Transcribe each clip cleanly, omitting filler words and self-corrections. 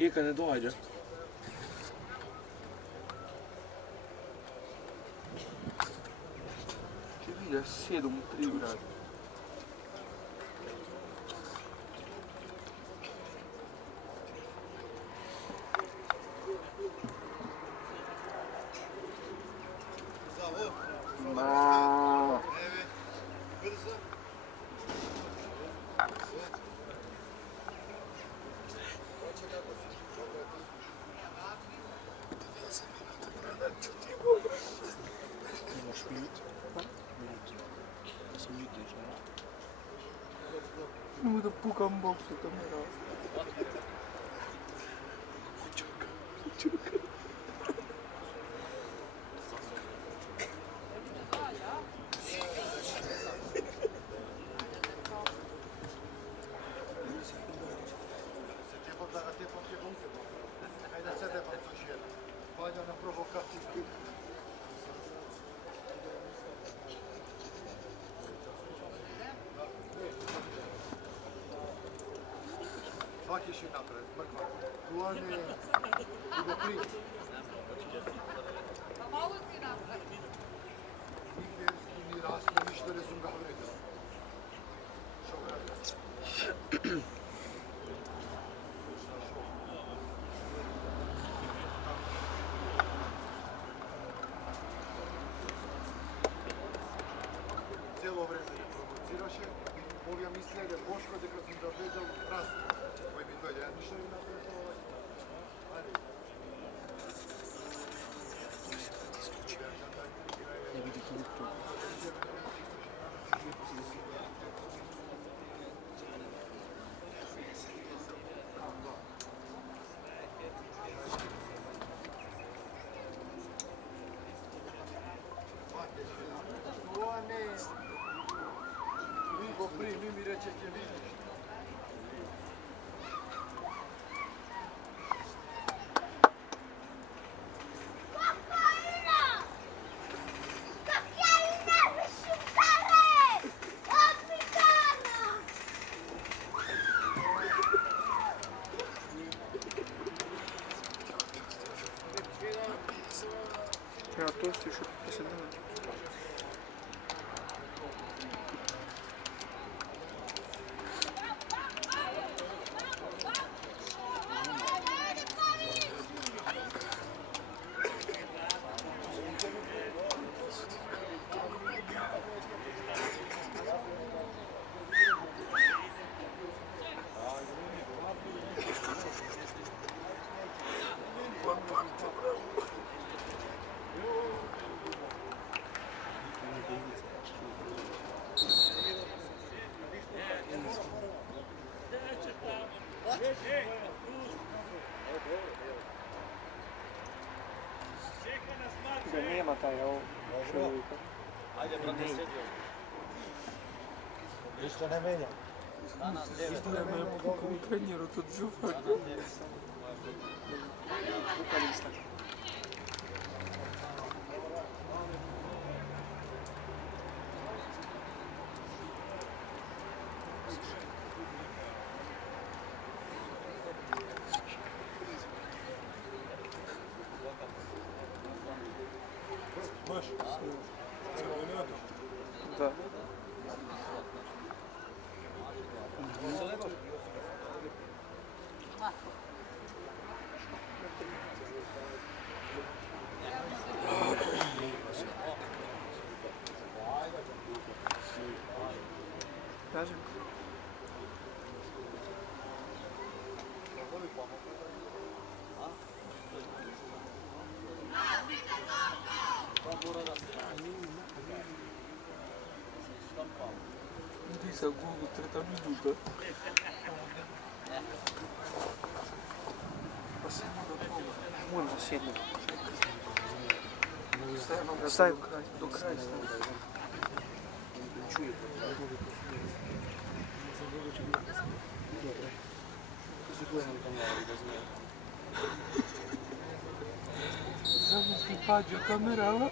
Eka ne dođe. Ti vidiš 7-3 grada. Nemoj da pukam boksu kamera. Čuka. Hajde se tepam coś jeden. Pania na prowokację. Svaki še napred, mrkva. Tuane, drugo pri. Nigdje ni raslo, ništa ne sam ga vredila. Šo vrede? Cijelo vreme ne provociraše. Ovdje mislije da je Boško, da kad sam ga vedel, rastu. Koji mi dođe, ja ništa ne napredovala. Ajde. Ne vidi klipu. Mi mi reče će vidiš. Treba tosti još od 10 dana. Da nema taj ovo čovjeka. Ajde, brate, sjedio. Ništa ne menja. Isto da me pukao u trenjeru od žufaka. Bukalista. Baš? Da. Kažem. Vidi sa Google 3 minuta. Pa samo da pogleda. Moram da sjednem. Staj do kraja. Čuje. Samo si pađa kamera.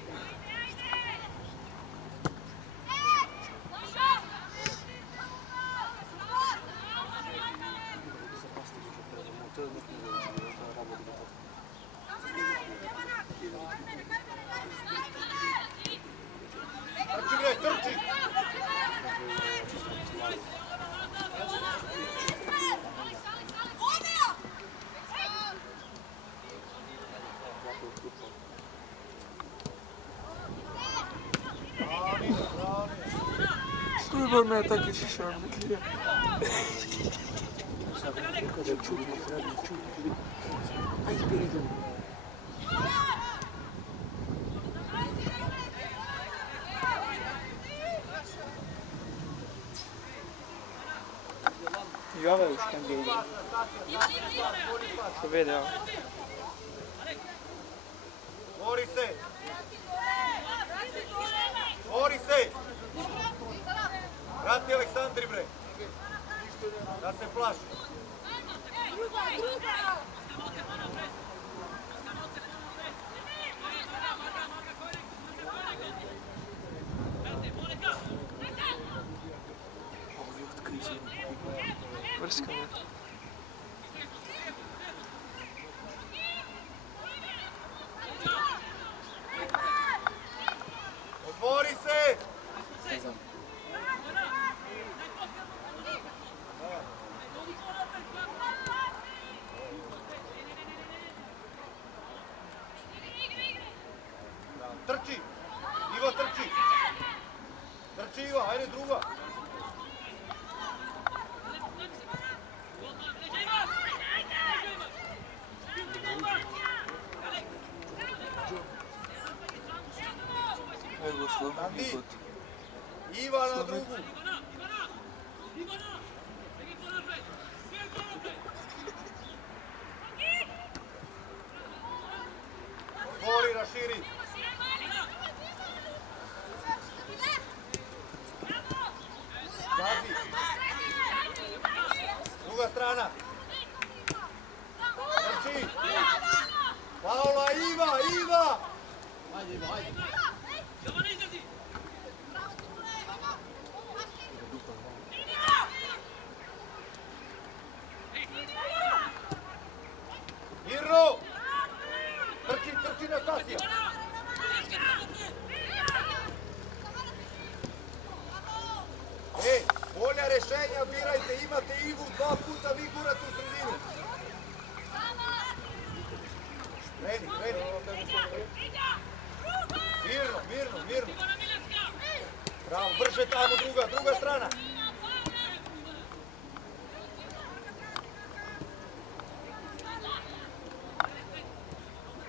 To je Odbor me tak išao odbitljivo. I ova je u škandelu. Što vede ovo. Bori se! Bori se! Vrati Aleksandri, bre! Da se plaši! Ovo je otkrižen. Vrska me. Odmori se! Ne znam. Trči! Ivo, trči! Trči, Ivo, hajde druga! Evo slobodni Andi. hod. Iva na drugu! Otvori, raširi! Gazi! Druga strana! Trči! Paola, Iva, Iva! Irro! Trči, trči, Nastasija! Ej, bolja rješenja birajte, imate Ivu, 2 puta vi gurate u sredinu. Kreni, kreni. Mirno, mirno, mirno. Bravo, brže tamo, druga strana.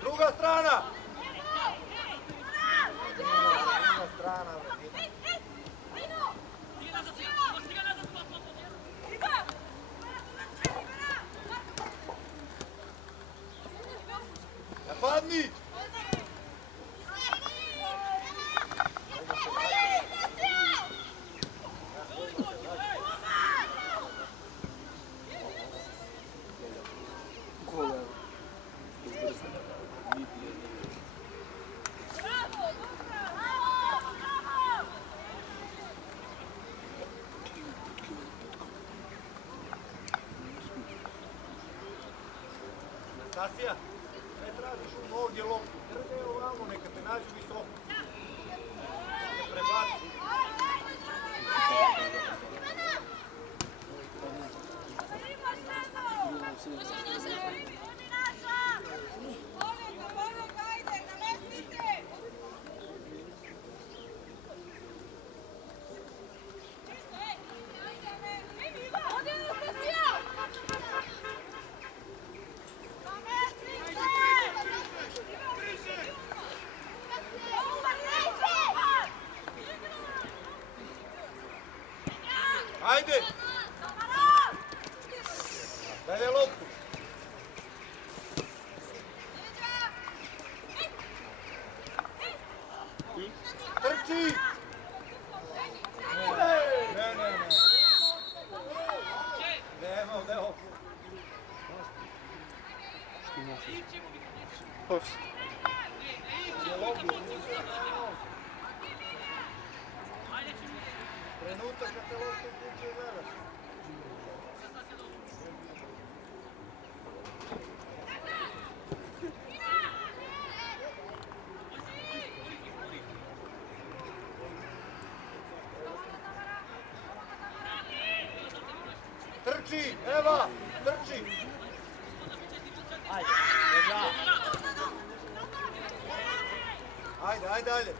Druga strana! Druga strana. Napadni! Gol, evo. Nastasija, ne tražiš u noge loptu, trgaj ovamo, neka te nađu visoko. Ne prebaci. Ajde! Daj je loptu. Trči! Ne. Nemo. Ops. Trenutak kad te loptu uključuje gledaš. Trči, Eva, trči. Ajde, dalje.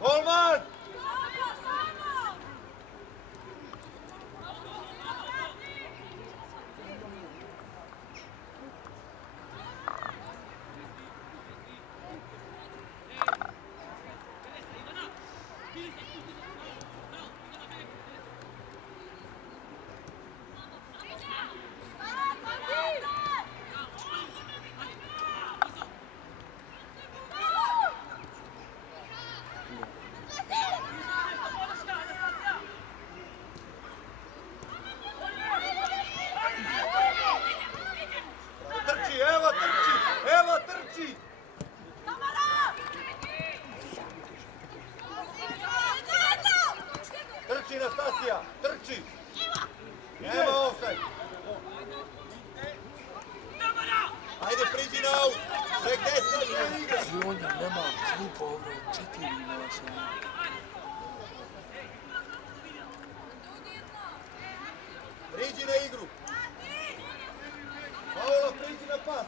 Golman! Trči, evo trči, evo trči! Trči, Nastasija, trči! Evo offside! Ajde, priđi na aut! Sve gdje se igra! I on je nema klupa ovo, 4 ima samo. Priđi na igru! Paolo, priđi na pas!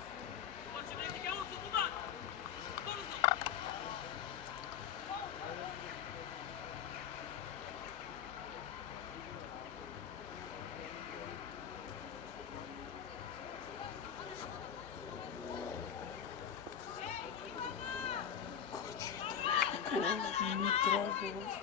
Mi trago.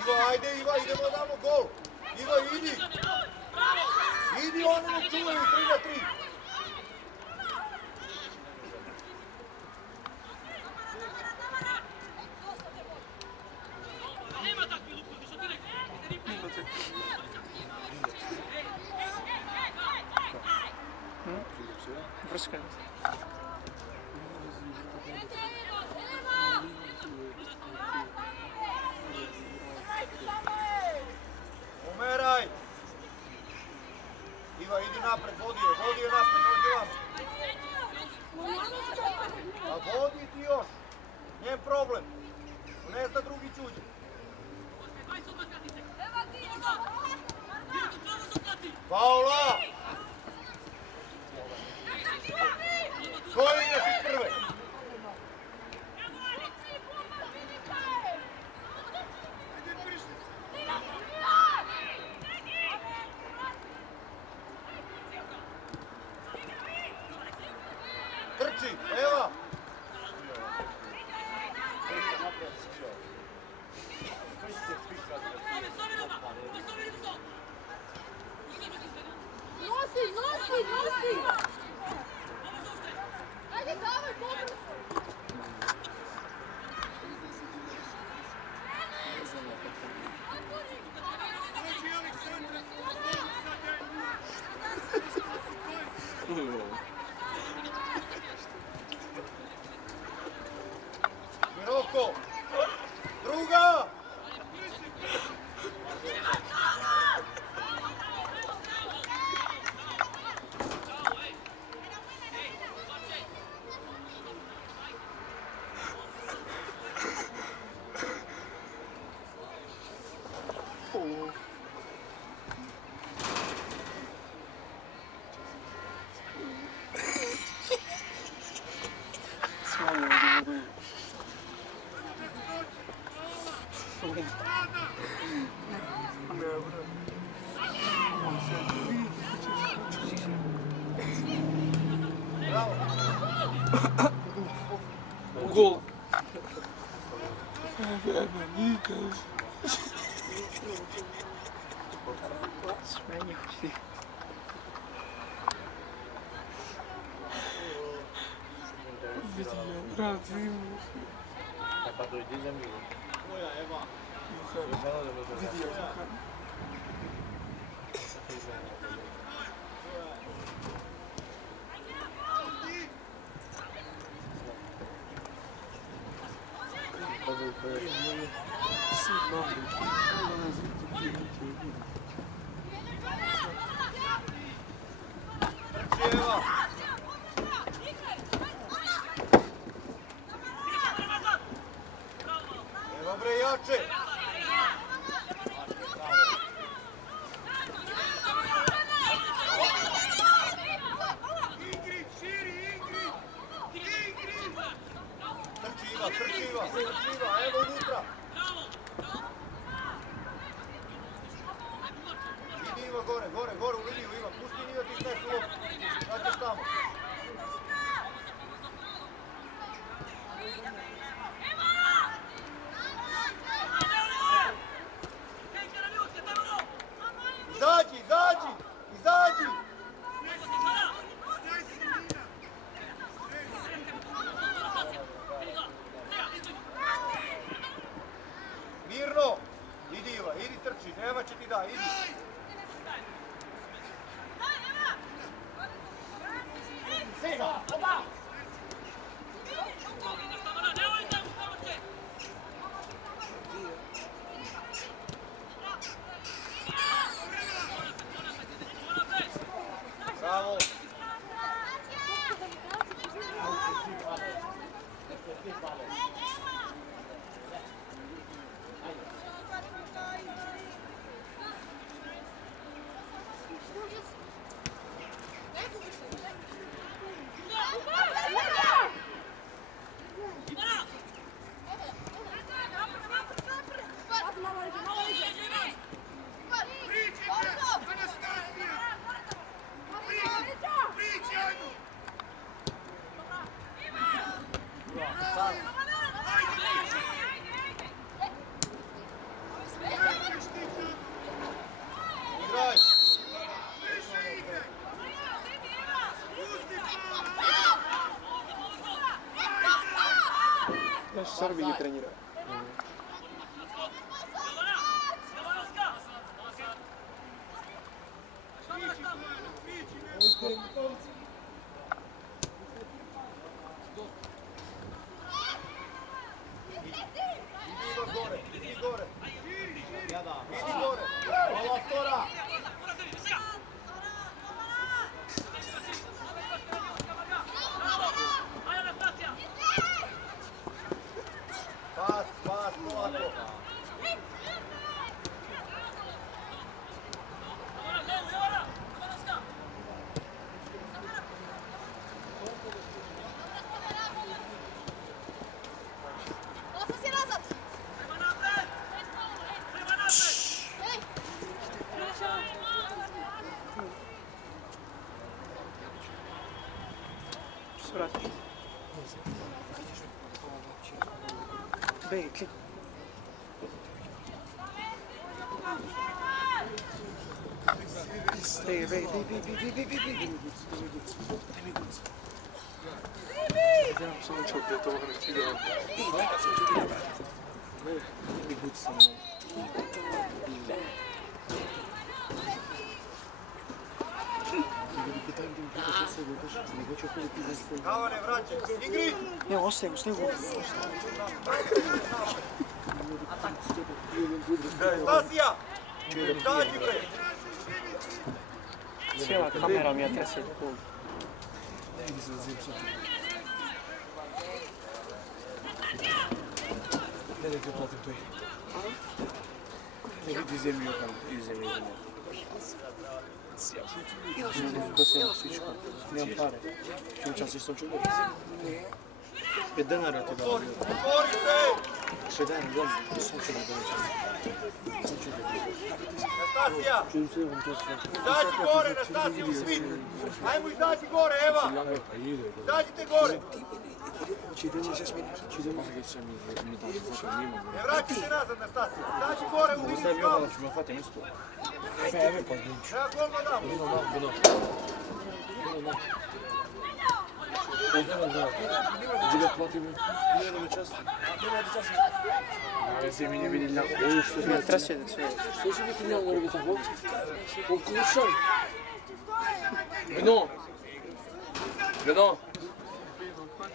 Ivo, ajde Iva, idemo damo gol! Ivo, idi! Idi, oni ne čuvaju, 3-3! Vrskaj. Umeraj! Iva, idi napred, vodi je napred, dođi vam! A vodi ti još! Njen problem! Ne zna drugi čuđe! Paula! Ko igraš iz prve? Trči, evo! Nosi! Ajde, davaj, dobro! Miroko! Druga! Gol. Smenio si. Razim. Pa dojdi zemlju. Vidio sam. Cijeva. Evo bre jače. Trči Iva, evo unutra. Idi Iva gore u liniju Iva, pusti Iva ti šta je tu loptu. Sad ćeš tamo. Izađi! Mirno! Idi Iva, idi trči, nema će ti da, idi! Sega, oba! Bravo! Igraj! Naš Srbi je trenirao. Idi gore! Idi gore! Ova stora! Pas, polako! Što vratiš? Bej, klik. Bej. Ja samo ću opet ovo reći da... Kavane, vraćaj! Igri! Ne, ostajem. Stasija! Dađi bre! Cijela kamera mi je trese. Ne da te platim to je. Ne vidi zemlju i zemlju. Da se imam svičku. Nemam pare. Čučam se s tom čudo. 5 denara ti dao. Otvori se! Ще дай, дом, сам ću da dođem. Sam ću da dođem. Nastasija, Čujem se, on to sve. izađi gore, Nastasija u svit. Ajmo izađi gore, Eva. Pa ide. Izađite gore. Či da može sam mi da se nima. Ne vraćaj se nazad, Nastasija. Izađi gore u Ostaje svit. mi ovo, ću me fatim isto. Eve pa zbić. Treba golma damo. Bilo. Gdje platim? Nije nam čast. Ne se mi ne vidi na ovo što mi trase da se. Što će biti njel gore tako? Pokušaj.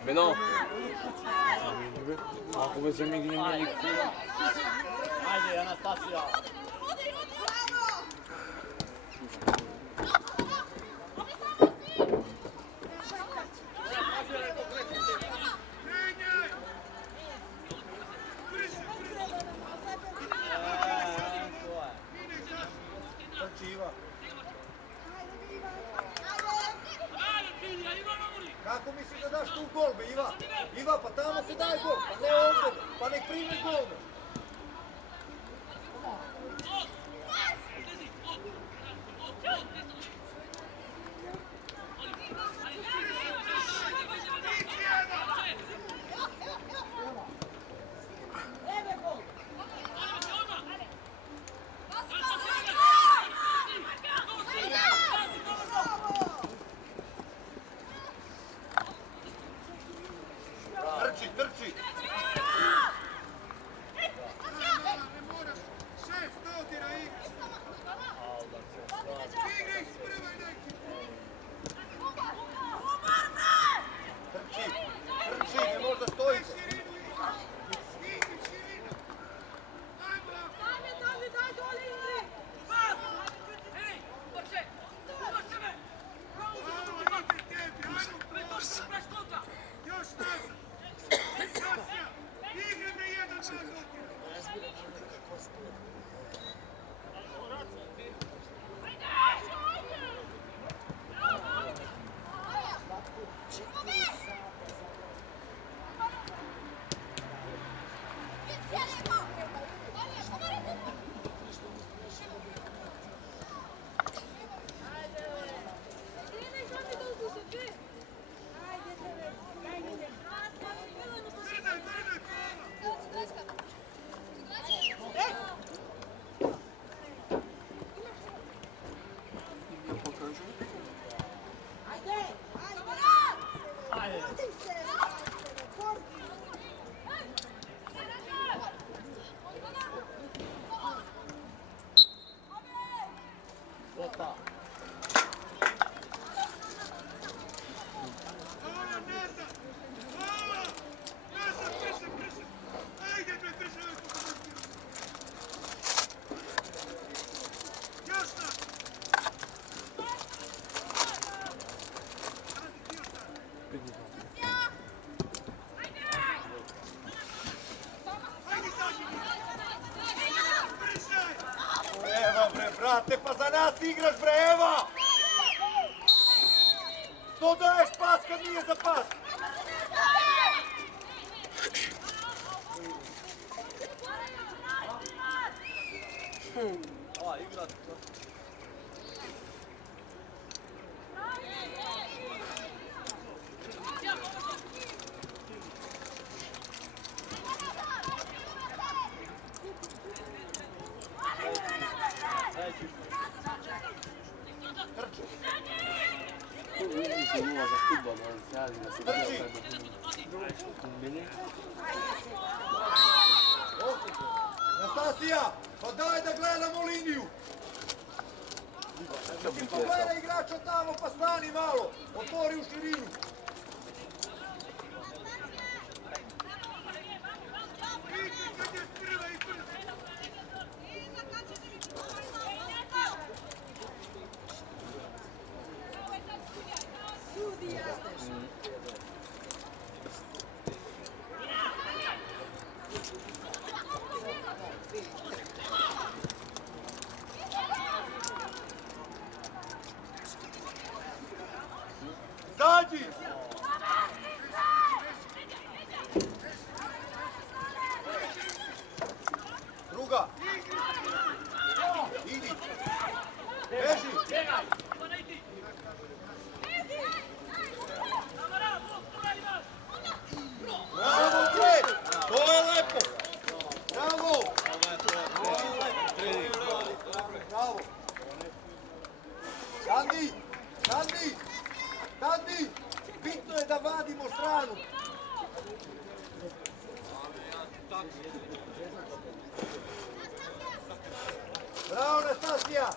Beno. Ako bez mi gdje nije niko. Ajde, Anastasija. Trči Iva. Kako misliš da daš tu gol, be Iva? Iva, pa tamo se daj gol, pa ne ovdje, pa nek primi gol. Be. Trči. Trči, ne možda stojiš. Evo bre, brate, pa za nas igraš bre, evo! Što daješ pas kad nije za pas? Za futbol, da se Trči! Nastasija, pa daj da gledamo liniju! Ti pogledaj igrača tamo pa stani malo, otvori u širinu. Zađi! Kandi, bitno je da vadimo stranu. Bravo, Nastasija.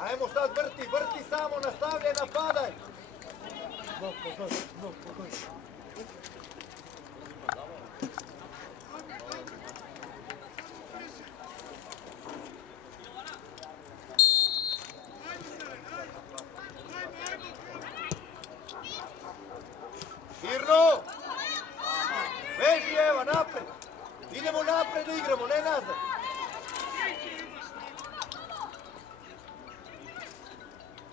Ajmo sad vrti samo, nastavljaj, napadaj. Mirno! Beži, Eva, napred! Idemo napred da igramo, ne nazad!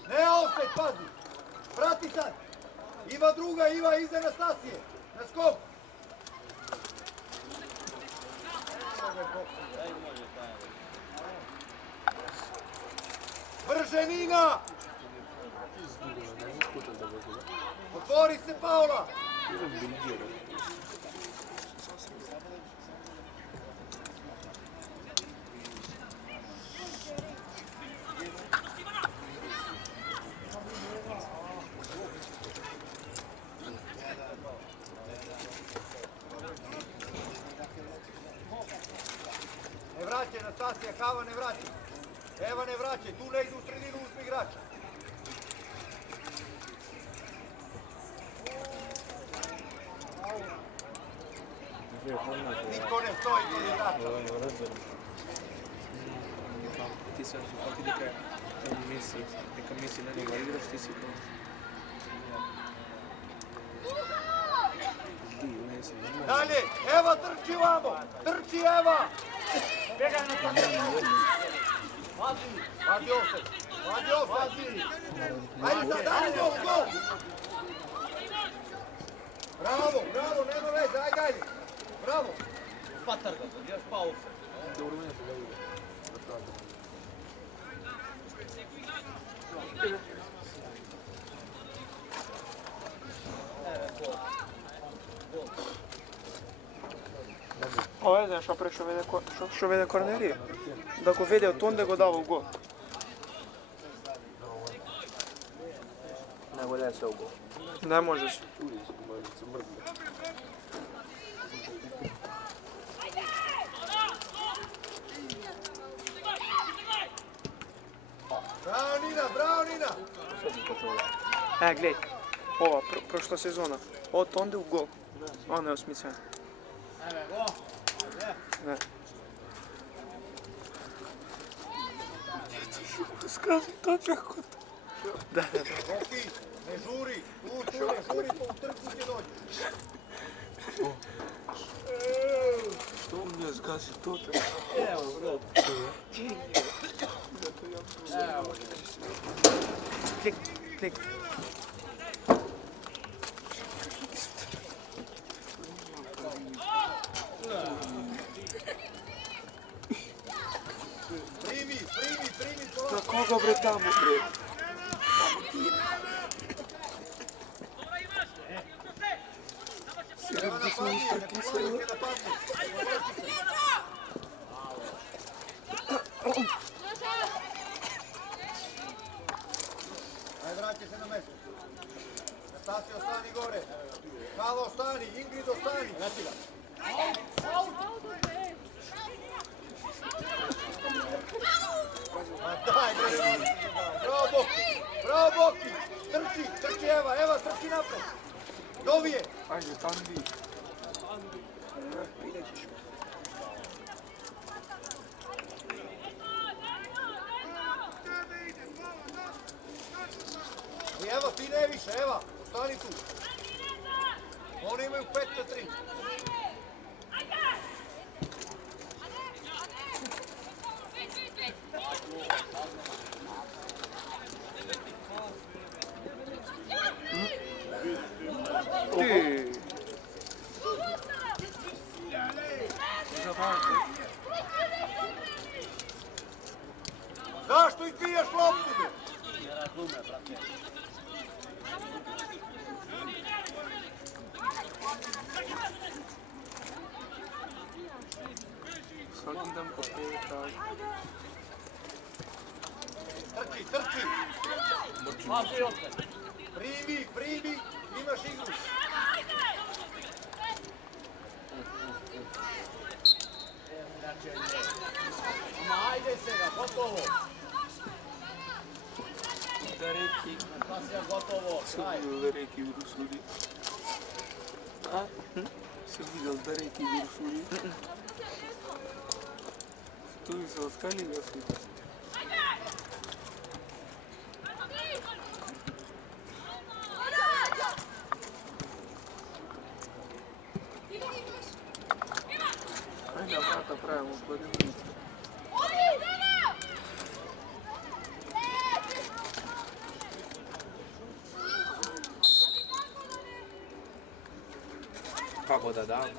Ne offset, pazi! Prati sad! Iva druga, Iva iza Nastasije! Na skok! Brže, Nina! Otvori se, Paola! Ne vraćaj, Nastasija, Kava ne vraćaj. Eva ne vraćaj, tu ne idu u sredinu, uzmi igrača. Niko ne stoji kod igrača. Ti sad su kako neka misli na njega igraš, ti si to. Dalje, Eva trči vamo! Trči, Eva! Vadi offset! Ajde sad, dalje, gol! Bravo, nema veze, ajde dalje! Bravo! Patar ga, još pa offset. Dobro mene se da ide. Vedi, što vede kornerije. Da go vede od onda go dava u gol. Ne volja se u gol. Ne može se. Bravo Nina! Gledaj, ova prošla sezona. Od onda u gol. Ona je osmislena. Ne. Skazi to kako. Da. Roki, ne žuri, uči, ne žuri, pa u trku će doći. Što mi je zgazi to tako? Evo, bro. Klik. Primi, Na koga bre tamo bre? Evo napadi, ne provali se napadi. Ajde, vraćaj se na mesto. Nastasija, ostani gore. Kava, ostani, Ingrid, ostani. Vrati ga. Daj, bravo Boki, trči Eva, trči napred. Dovije. Ajde, Tandi. I evo, ti ne više, Eva, ostani tu. Oni imaju 5-3. Ty. Zašto izbijaš loptu? Ne razume, brate. Svaki dan po 5 traži. Trči. Pazi opet. Primi, imaš igru. Ma ajde se ga, gotovo. Da reki, Pasija gotovo. Daj. da reki u Rusuli. A? Si vidjel da reki u Rusuli? Tu se oskali ga su. Ajde, vrata pravimo podjednicu. Kako da dam?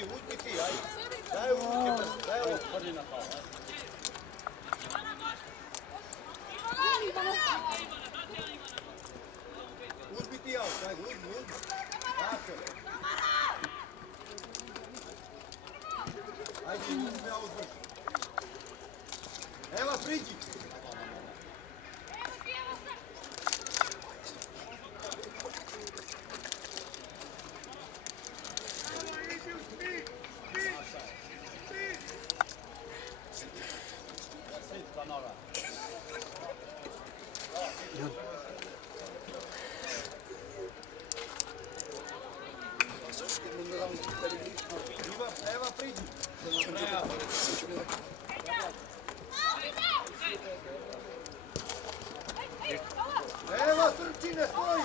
Uzmi ti, ajde. Daj u ruke, daj ovo. Prvi na pao, ajde. Uzmi ti aut, ajde, uzmi. Tako. Ajde, uzmi aut brzo. Evo, priđi. Slitka noga. Evo, priđi. Evo, trči, ne stoji.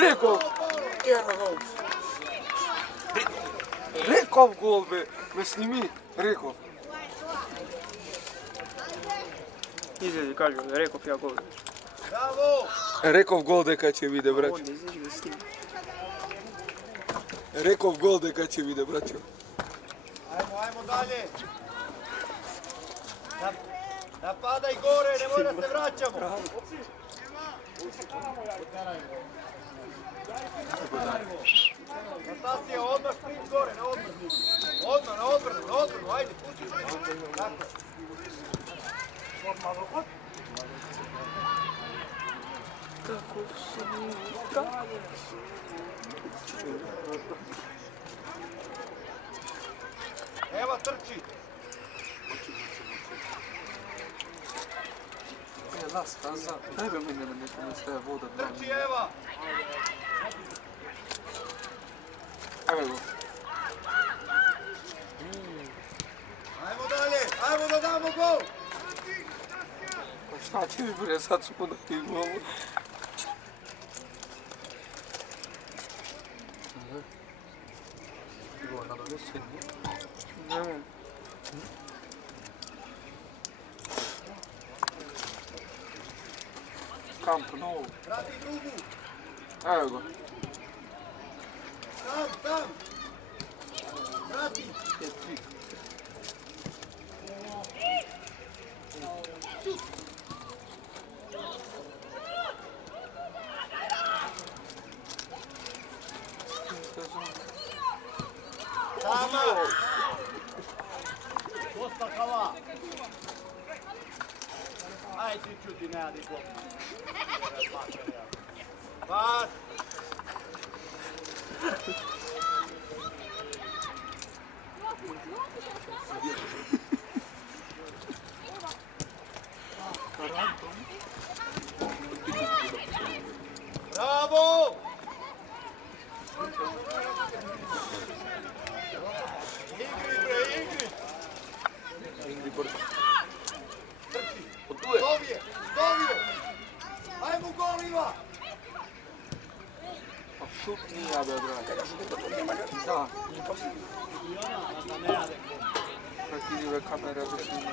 Rekov! Rekov gol be! Me snimi, Rekov. Izvedi, kažu da je rekao ja gol. Bravo. Rekov gol deka će vide, braćo. Onda izađi da snimi. Rekov gol deka će vide, braćo. Ajmo dalje. Napadaj gore, nemoj da se vraćamo. Nastasija, odmah sprint gore, na odbranu. Odmah, na odbranu, ajde, pusti. Tako. Kako se nika? Evo, trči. Las, staza. Daj be mene na nekome staje voda. Trči, Eva. Evo go. Ajmo dalje, ajmo da damo gol. Pa šta će mi bre, sad smo da ti golu. Bilo na dovesenje. Nemam. Kamp nou. Vrati drugu. Evo go. Sam. Vrati. Sama. Dosta kava. Ajde ti čuti, ne adi gol. Pas. Bravo! Igri! Ingrid Borka. Trči! Od tu je. Dobije! Ajmo gol, Iva! Pa šut nije, be, brate. Da. Prati ove kamere da snima.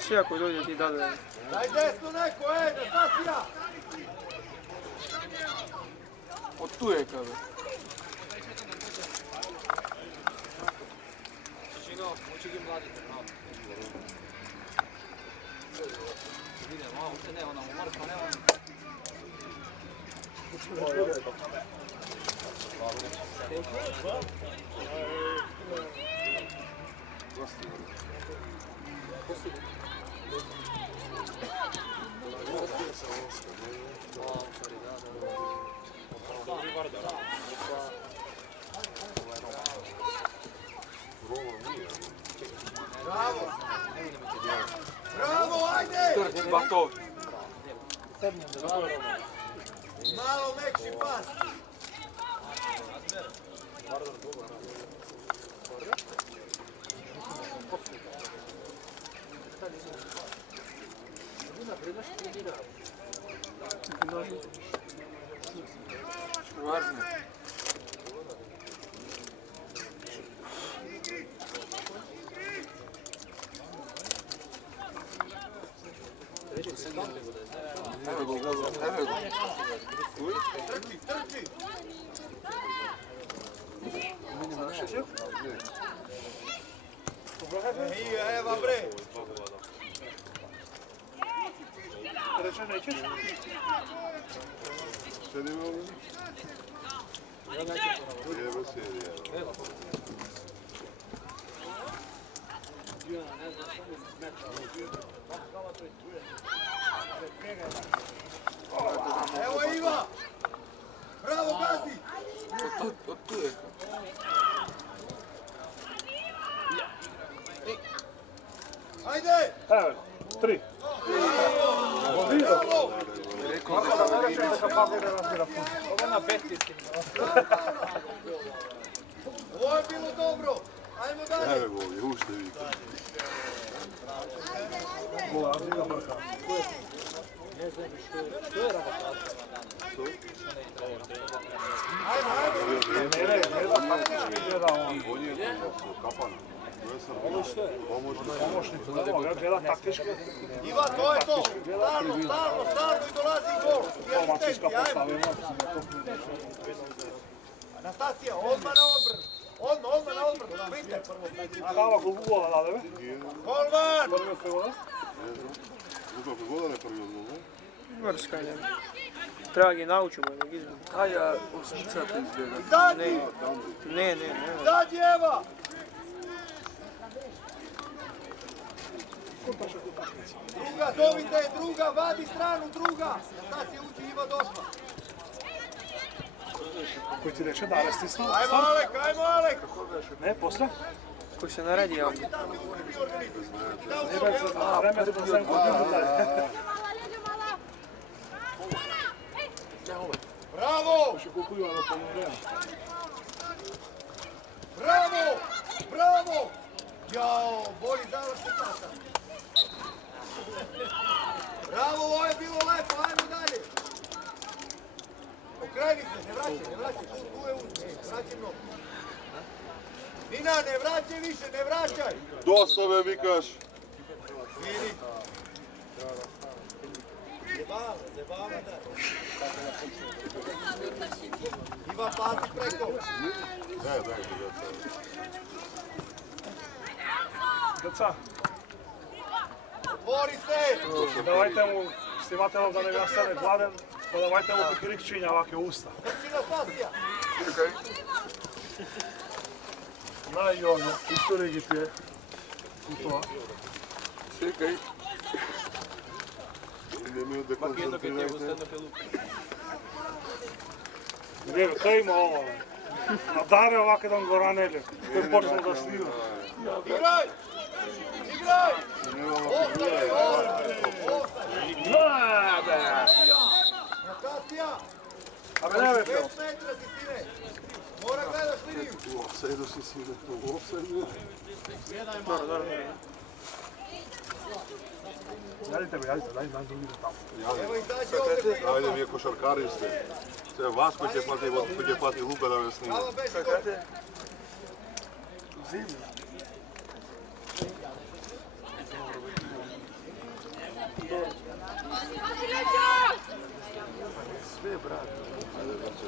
Svi ako dođe ti dade. Daj desno neko, Nastasija! tu je kada. Bravo! Bravo, ajde! Trči, Bato. Malo mekši pas. Važno. Evo go, evo go. Trči, trči. Evo bre. Sedimo ovdje? Evo sjedi, evo. Evo Iva. Bravo, gazi. Od tu je kada. Ajde. Evo, 3. Bravo. Rekao da je Ovo na Betis. Ovo je bilo dobro. Ajmo dalje. Evo ovdje, ušte vi. Ajmo, ajmo. On je kapan. Pomoćnicu, da gleda taktički. Iva, to je to. Stalno i dolazi gol. Automatska Ajmo. postavljena. Anastasija, odmah na odbranu. Odmah na odbranu. Vidite. Kava klubu gola dade, be? Golman. Prvi od gola. Koliko gola ne prvi odmah, ne? Mrska je. Treba ga naučimo, nek izgleda. Aj, ja, osmicati izgleda. Zadnji. Ne. Zadnji, Eva. Druga, zovite, druga, vadi stranu, druga. Anastasija uči, Iva došla. Koji ti reče da resti stvar? Ajmo Alek. Ne, posle? Ko se naradi ovdje. Vreme da sam kodinu dalje. Bravo. Še koliko ima na polno vreme? Bravo. Jao, bolji završni pasa. Bravo, ovo je bilo lepo, ajmo dalje. Okreni se, ne vraćaj, tu je uz, vraćaj mnogo. Nina, ne vraćaj više, ne vraćaj. Dosta me vikaš. Vidi. Zebava, da. Iva, pazi preko. Daj. Deca, Otvori se. давайте му снимателом да не га стане гладен, па давайте му кукурикчиња ваке уста. Trči Anastasija. Čekaj. Најјовно, историгите у тоа. Čekaj. Nemoj da koncentrirajte. Не, тој има ова. Надаре оваке да го ранеле. Тој почнал да снима. Igraj. Anastasija. Абе не бе, 5 metra si sine. Mora gledaš liniju. U offside-u si sine, u offside-u. Јадите бе, јадите, дај другите таму. Evo izađi ovdje. Ajde, vi košarkari ste. Sve vas ko će plati Luka da me snima. Hvala, beži gore. Sve, brate. Ajde, znači,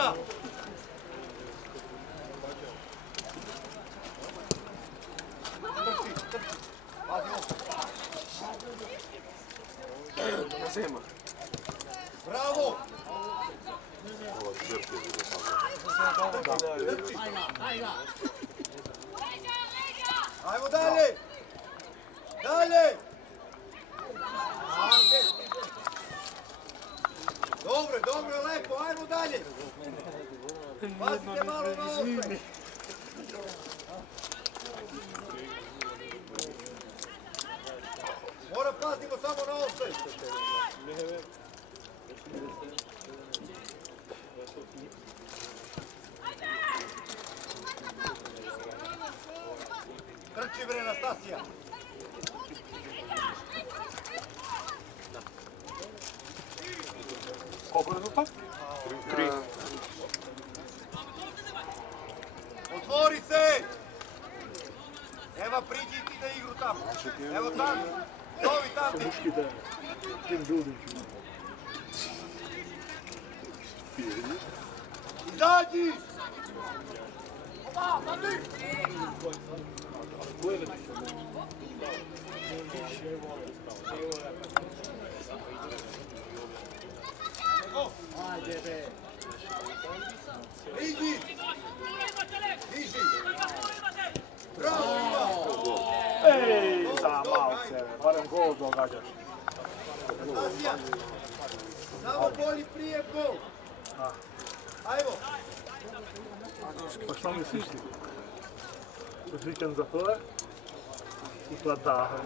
Kontra! Zema. Bravo! Ajmo dalje! Dalje! Dobro, dobro, lepo, ajmo dalje! Pazite malo na opet! Mora pazimo samo na opet! Trči bre, Nastasija! Koliko rezultat? 3. Otvori se! Eva, priđi i ti da igru tamo. Evo tamo. Zovi tamo. Muški da tim building. Izađi! Ajde be. Priđi! Diži! Bravo, Iva! Ej, za malce, barem gol događaš. Nastasija! Samo bolji prijem gol! Ajmo! Pa šta misliš ti? Uz vikend za prve? I pladahe.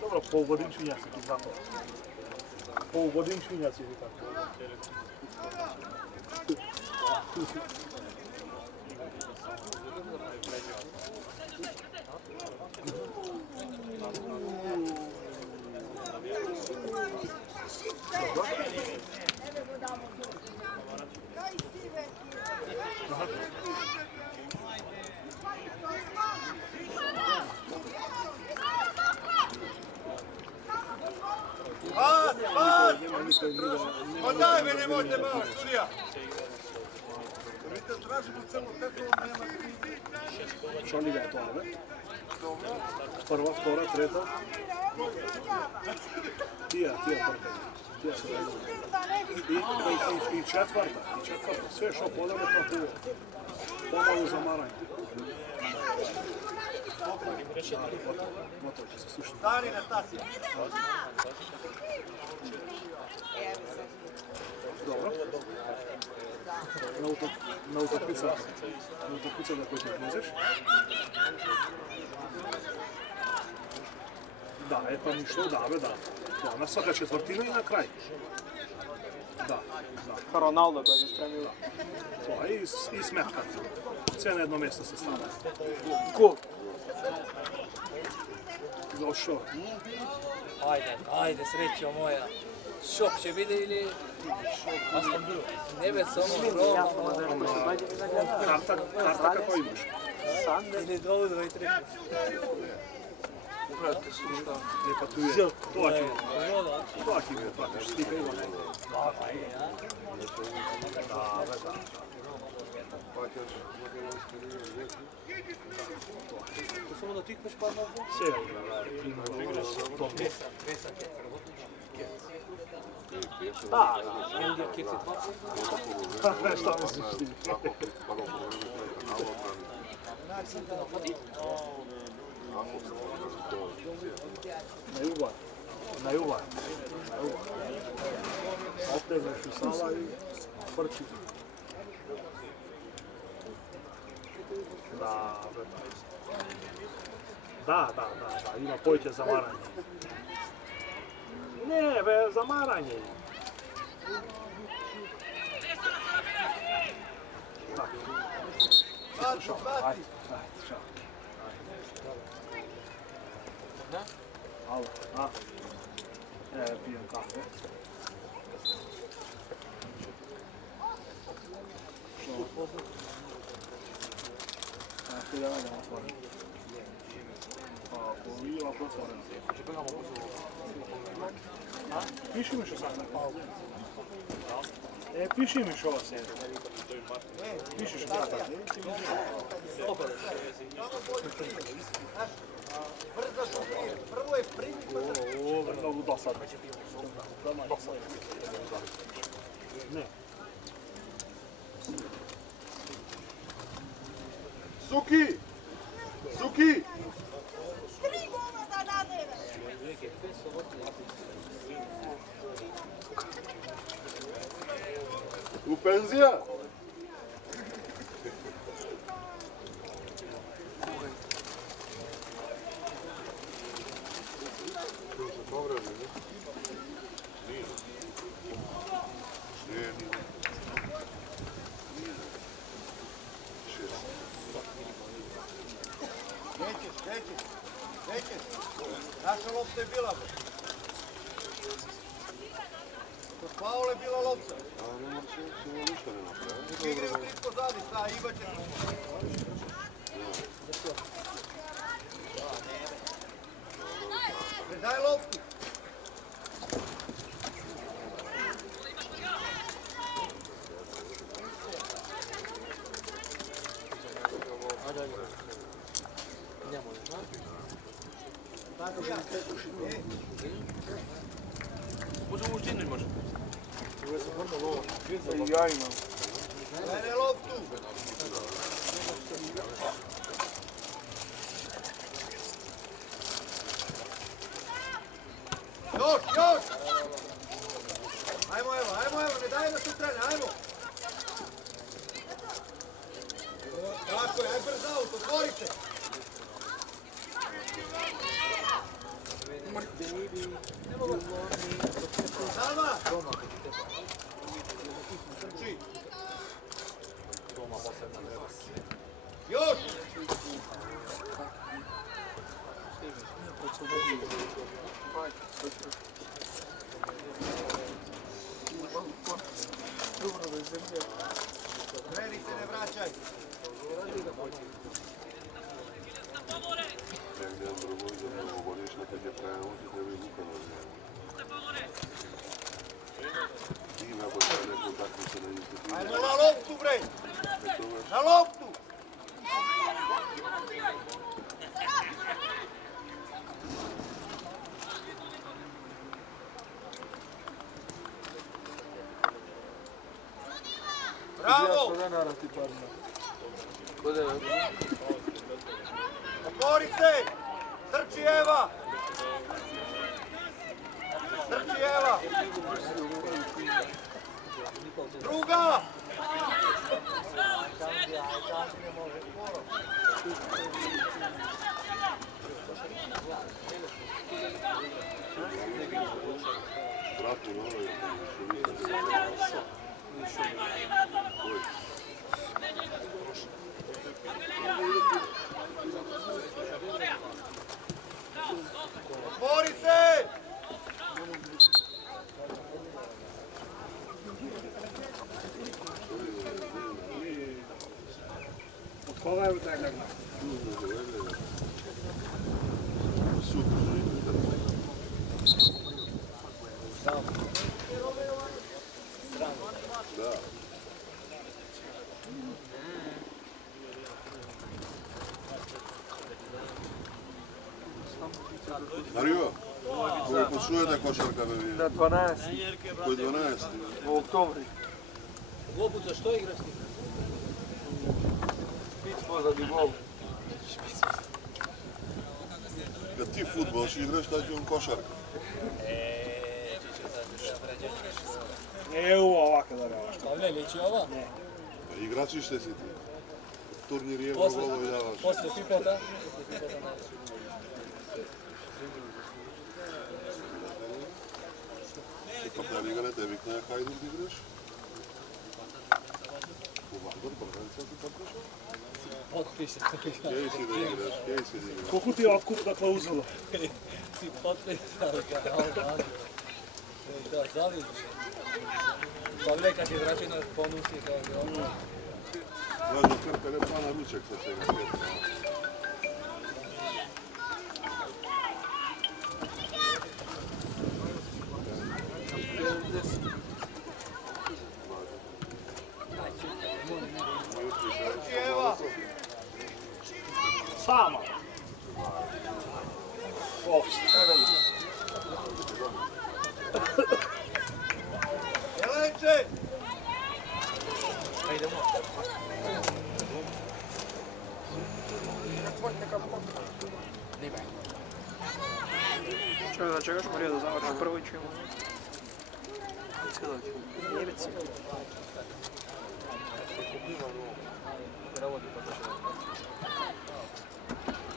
Dobro, polgodinčinjaci ti zato. Polgodinčinjaci ti tako. Pas, pas! Pa daj me, nemojte malo, sudija! Tražimo celo petrolu, nema krizi. Što liga je to, ne? Prva, vtora, treta. Tija prva. Tija se I četvrta. Sve što podamo to tu. Pomalo zamaranje. Gotovo će se slušati. Stani, Nastasija! Dobro. Na utakmica na koju ti knjižeš. Da, pa ništa, da. Na svaka četvrtina i na kraj. Da. Ronaldo koji je spremio. To je i smetka. Sve na jedno mjesto se stavlja. Gol. Došao. Ajde, srećo moja. Šok će biti ili Aston Villa? Nebe samo Roma. Karta kako imaš? Ili 2-3. Brate, slušta. Pa tu je. To aki me pratiš. Slika ima. Samo da tikneš par na gol? Sve igra. Da, Indija kjeci 2. Šta misliš ti? Na juvar. Otegneš u sala i frči. Da, ima pojče zamaranje. Ne, be, zamaranje. Baci, baci! Alo, pijem kafe. Ti da nađemo otvoren. Pa, ako vi ovako otvoren. Piši mi što sam. Piši mi što se. Piši što sam. Brzo šuplije, prvo je primi. Ovo je mnogo dosadno. Ne. Suki! Suki! Tri gola da nadeve. U penzija? Nećeš. Naša lopta je bila. Kod Paole je bila lopta. Igre u tri pozadi, šta, imaće. Daj loptu. I ja imam. Daj loptu. Još! Ajmo, ne daj da se trene, ajmo! Tako je, aj brzo auto, otvorite! Salma! Trči! Još! Kreni se, ne vraćaj! Ajmo na loptu, bre! Na loptu! Bravo! Otvori se! Trči Eva! Trči Eva! Druga! Otvori se! Od koga je u tega? Mario, koji počujete košarka me vi? Na 12. Koji 12? U oktobri. Lopuca, što igraš ti? Špic pozadi gol. Kad ti futbol igraš, taj ću košarka. Evo ovako da ravaš. Pavle, liči ova? Ne. Pa igračište si ti. Turnir je ovo i davaš. Posle pipeta? Топлja liga ne te vikne Hajduk da igraš? U Vardar, Prvenca ti potraša? Potpiše. Gdje si da igraš? Koliko ti je otkup da klauzula? Si potpisao ga, da zavidiš. Pavle, kad je vraćaj na ponusi, kao je ono. Znaš, Krka ne pana ručak sa svega svijeta. Sama. Jelenče! Čega ćemo Marija da završi prvo i čujemo? Njemici.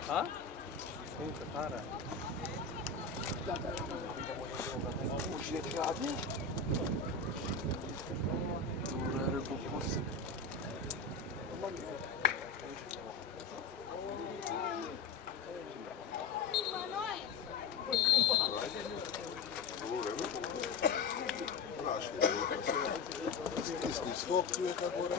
A? Katara. Stisni skok čujeka gore.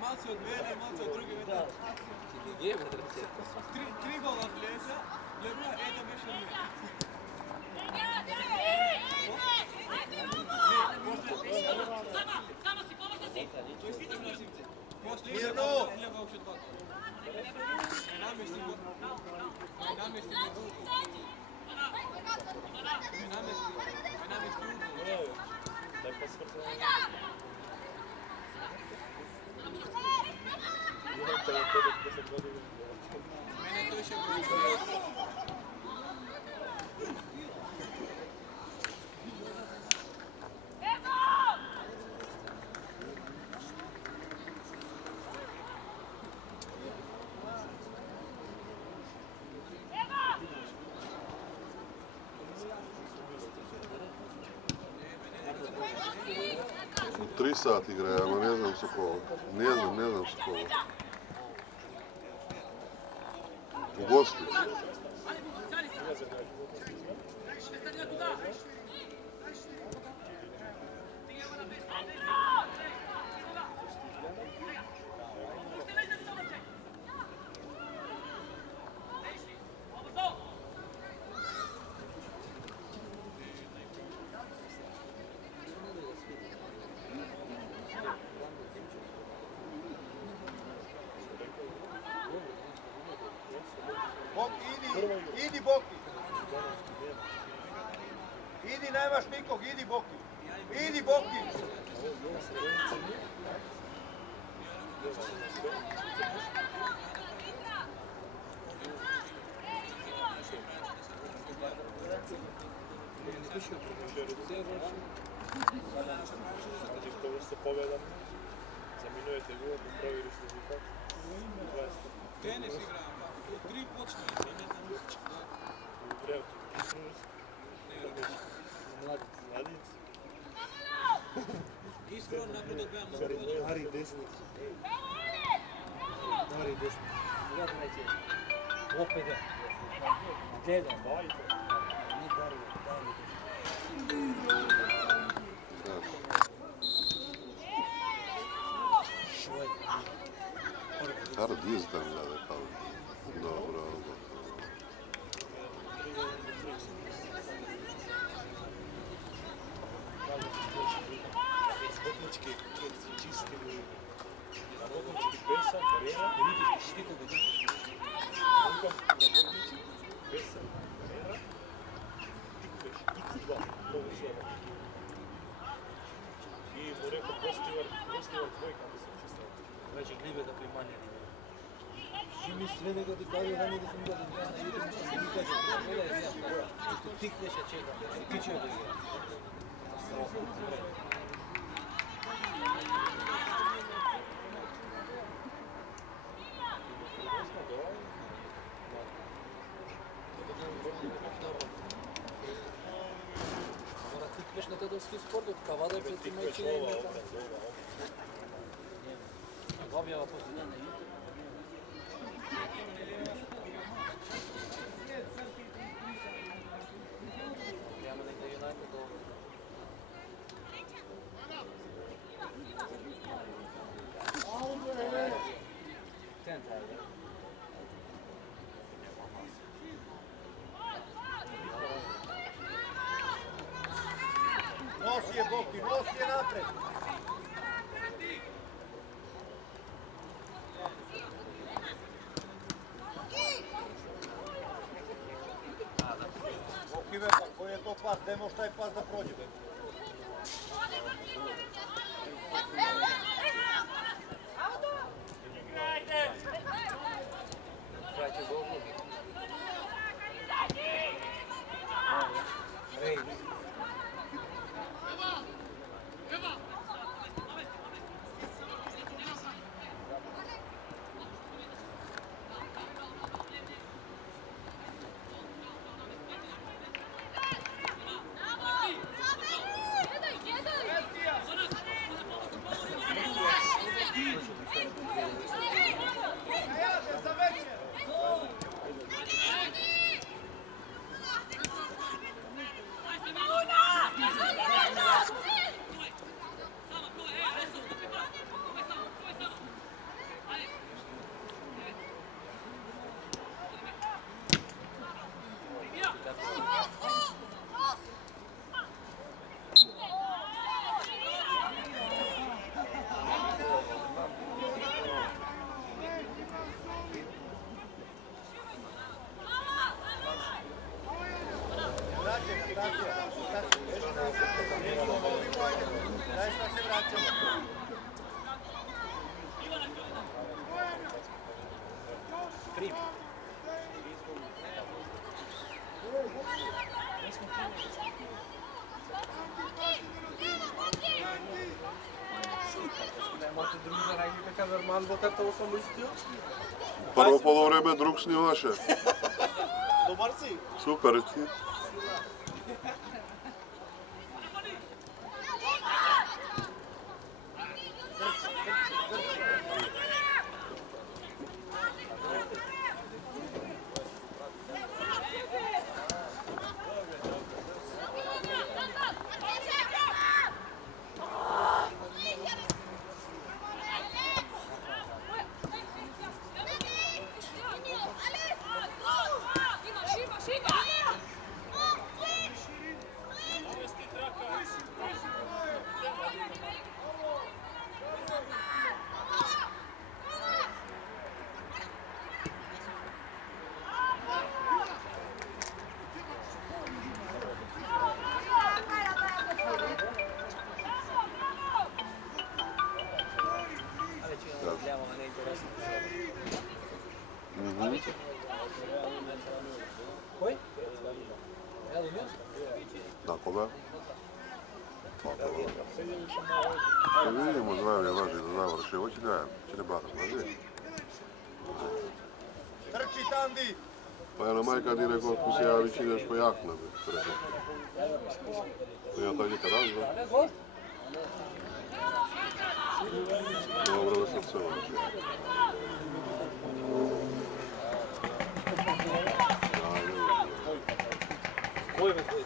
Malce od mene, malce od druge vete. Gdje me drže? Tri gola vleza, gleda, da me še nije. Samo si, pomožno si! Mirno! Namesti go. Daj pa svrto. Mene to više pričuje. Tri sati igramo, ne znam su kola. Ne znam su kola. U gosti. Idi Boki! Idi, nemaš nikog, idi Boki! Idi Boki! Ovo se pogledam, zaminujete gol, provjeriš rezultat. Tenis igram, 3 puta Dari desni. Dari desni. Kога treće? Opet je. Gledam. Ne Dari, Dari. Šoj. Cara, dias da mirada, Paulo. Dobro. Spotnički čistili. Работнички Беса, Карера, политически щитите да ги. Викам, работнички Беса, Карера, Тиквеш, X2, много слаба. И му рекao Постивар двойка да се чиста. Значи гливе да примanja не има. Ще ми sve nego ti kažu ranije da sam gledao na YouTube, što se nikad ne gledaj ja. Što tikneš ja čekam, ti će da je. Ама тиквеш на тедовски спорт, от кавада ти майчи не има. Објава после ден на YouTube. Няма нека Юнайтед долу. Центар, да? Nosi je Boki, nosi je napred. Boki Vepa, koji je to pas? Gde može taj pas da prođe? Traće govu. Rej. Prvo polovreme drug snimaše. Dobar si? Super ti. Koji? Real Union? Da, koga? Pa, dobro. Ще видимо, здравия важи да завърши. Очи да че не бата, знаеш? Trči Tandi! Pa je na majka ti rekao, ako se javi, ideš po jakna. Ja taj neka razva. Dobro da sam se održio. Koji me koji?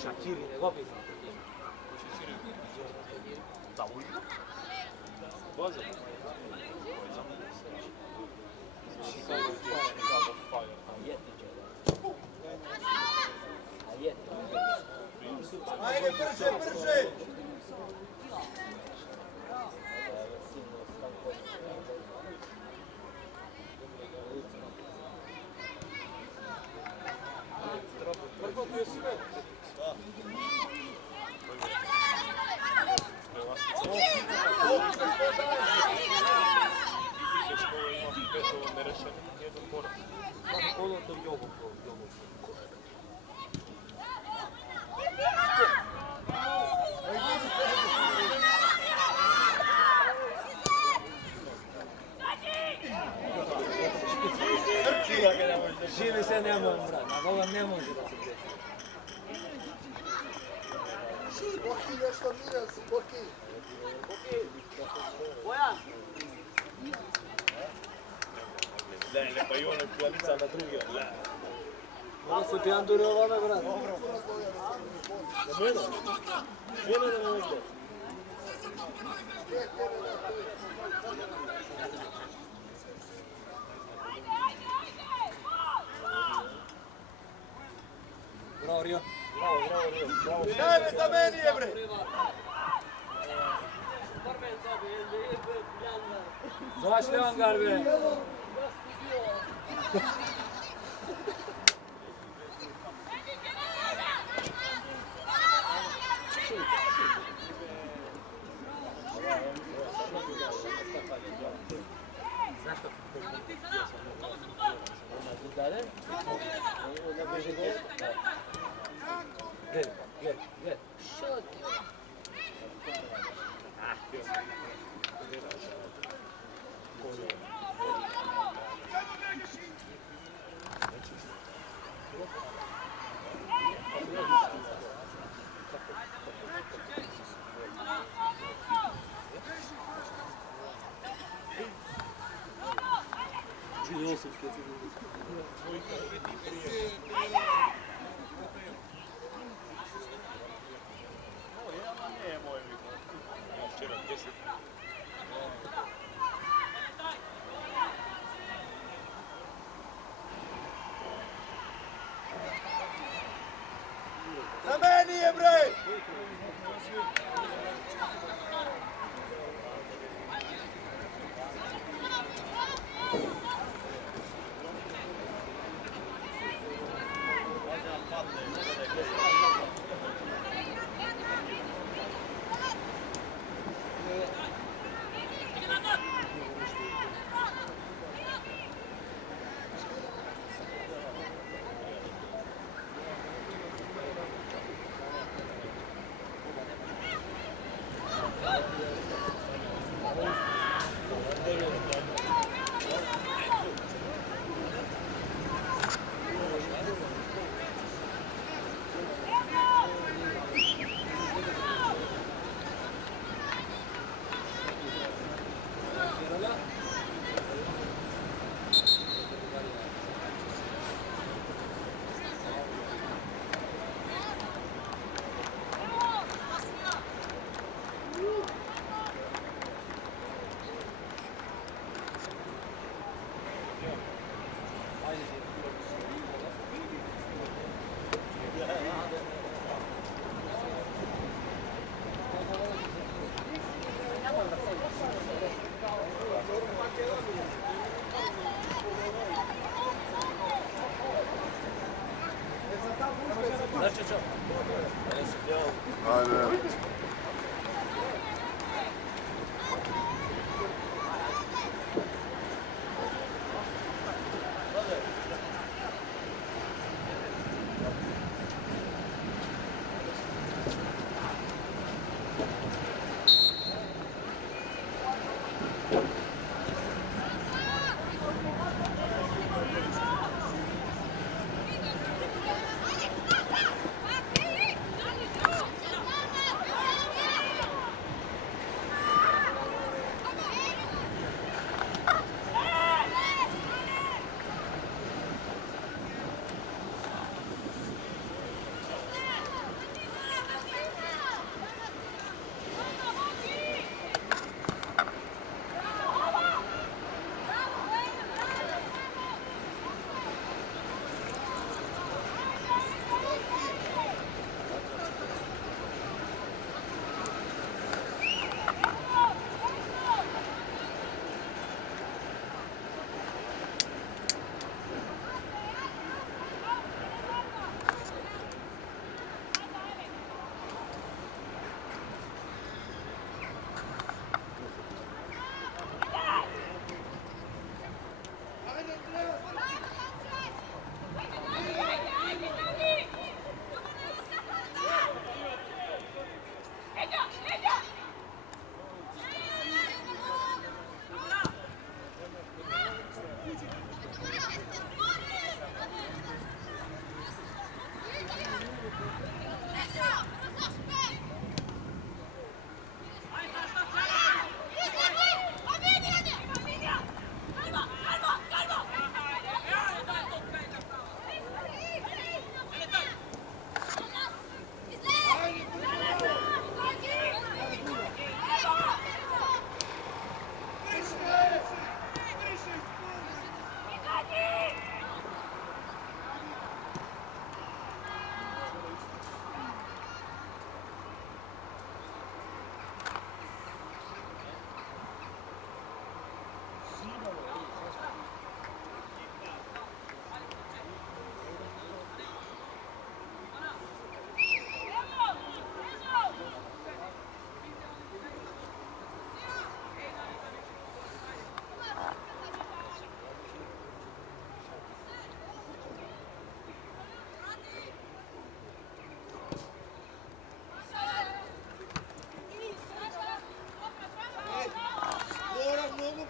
Shakiri ne gobi. Ajde, brže, brže! Živi se ne može, brat. Ovo ne može da se desi. Boki nešto nije, Boki. Ne, pa i ono kualica na drugi, ne. Malo se pijandure ovome, brat. Mene da me uvijek. Bravo, Rio. Daj me za meni je bre! Zvaš Leongar, bre. Gled. Šut. Na meni je bre!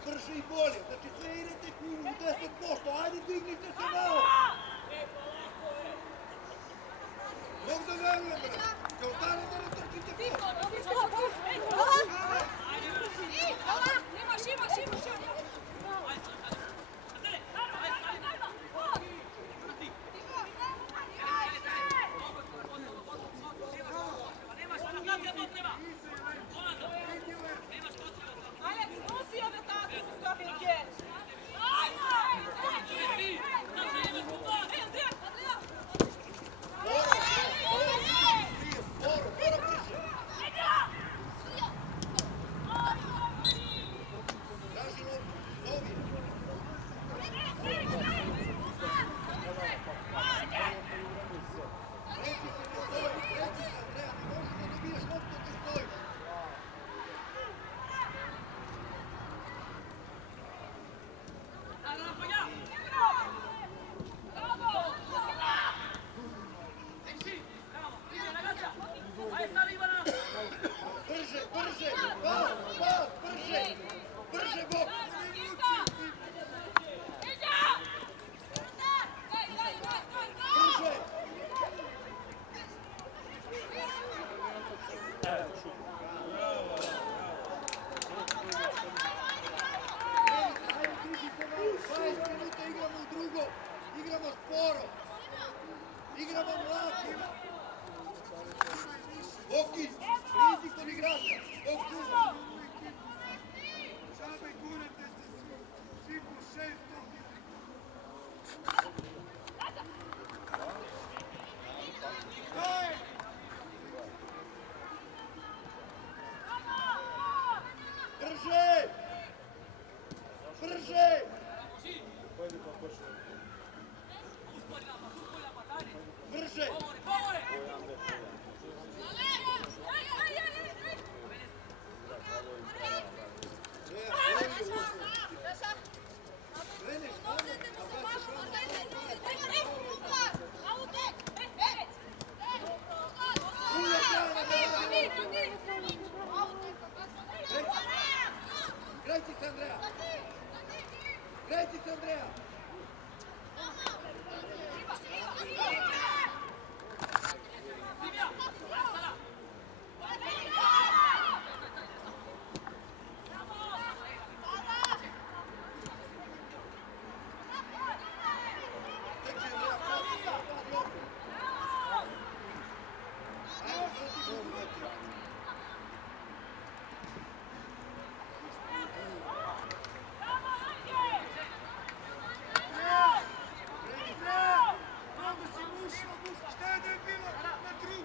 brže i bolje. Znači sve idete u 10%, ajde dignite se malo. Mogu da verujem, brate. Kao ostanete da trčite Igramo sporo. Igramo mlako. Oki, priđi kod igrača. Oki. Žabe, gurete se svi po 600. Daj! Brže! Brže! Brže! Grajci se, Andreja! Grajci se, Andreja! Šta je bilo na trubu?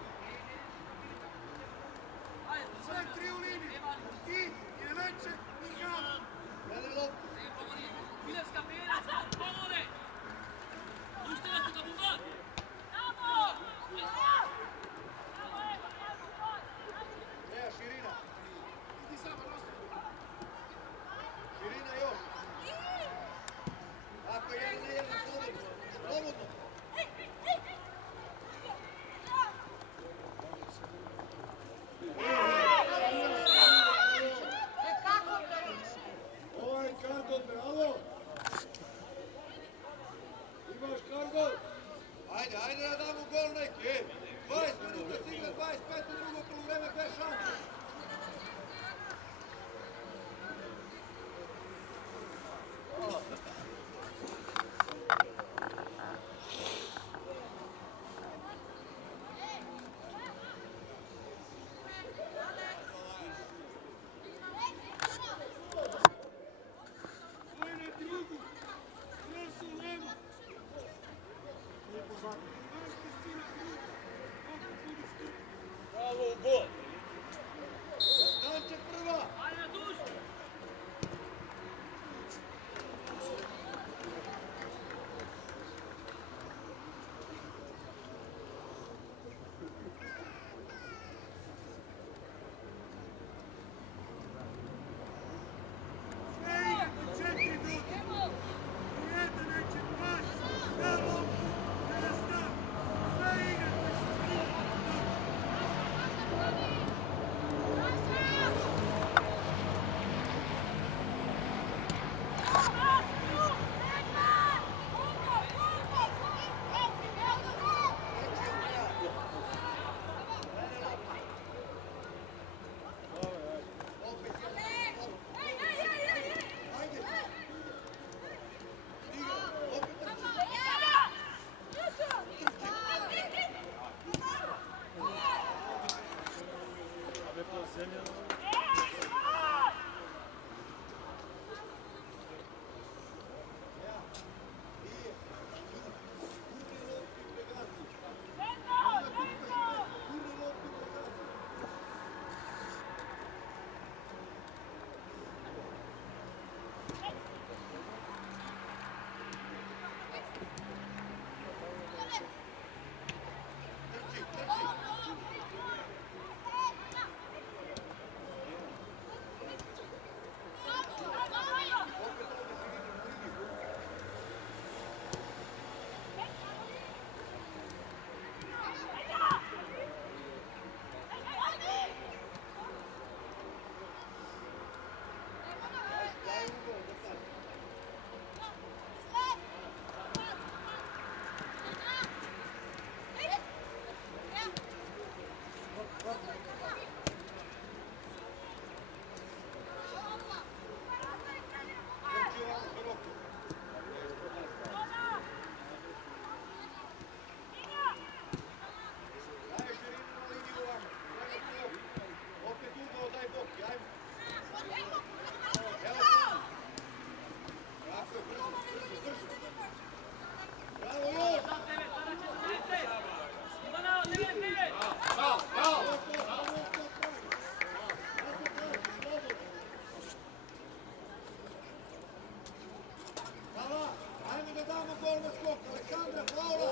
faul na skok, Aleksandra, faula!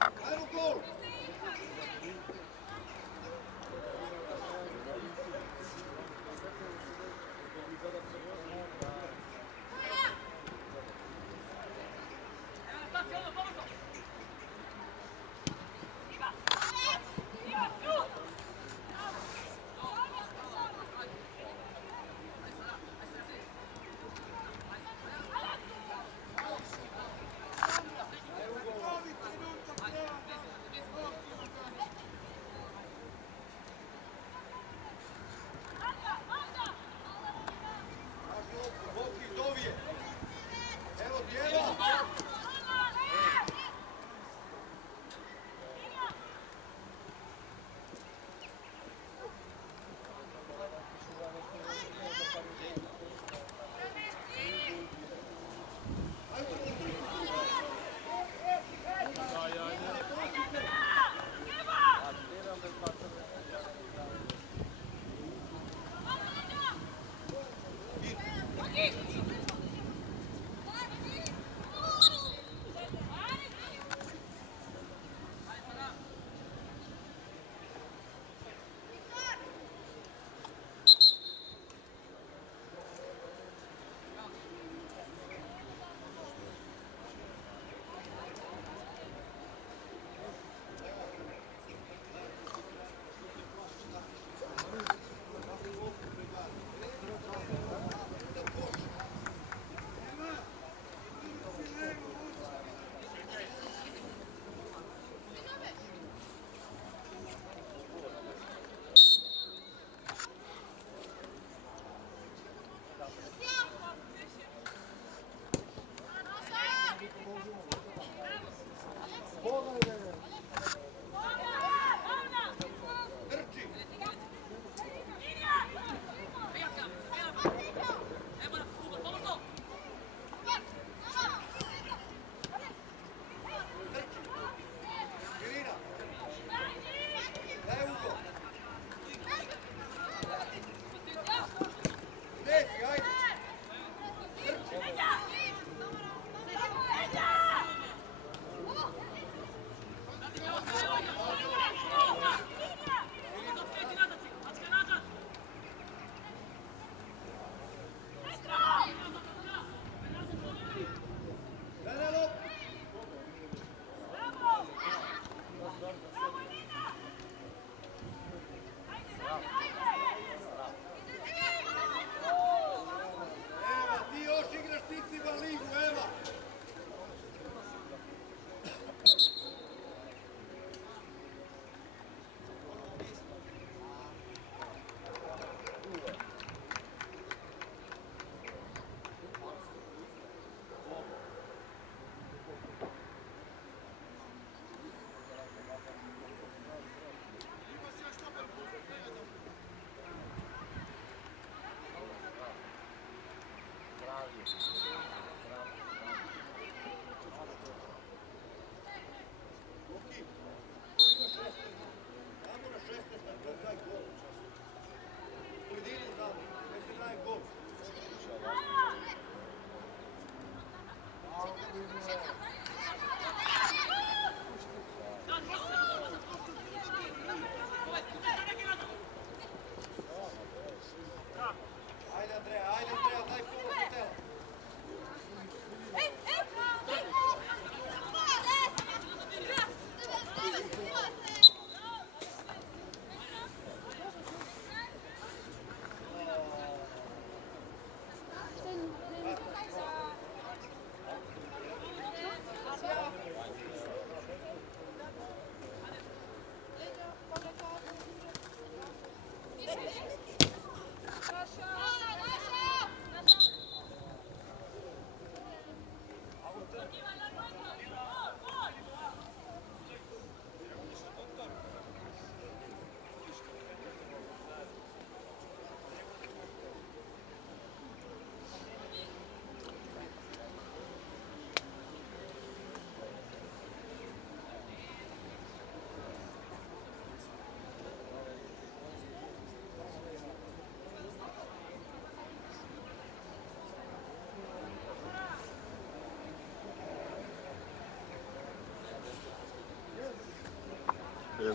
Ajmo gol! Boki, dovije! Evo ti, evo!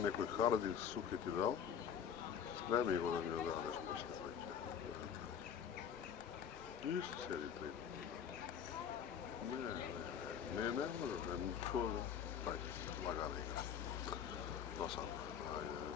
nekoj hardi suke ti dal. Spremi go da mi ga dadeš poslije večer. Isto sjedi tri. Ne može, to da. Ajde, lagana igra. Dosadno, ajde.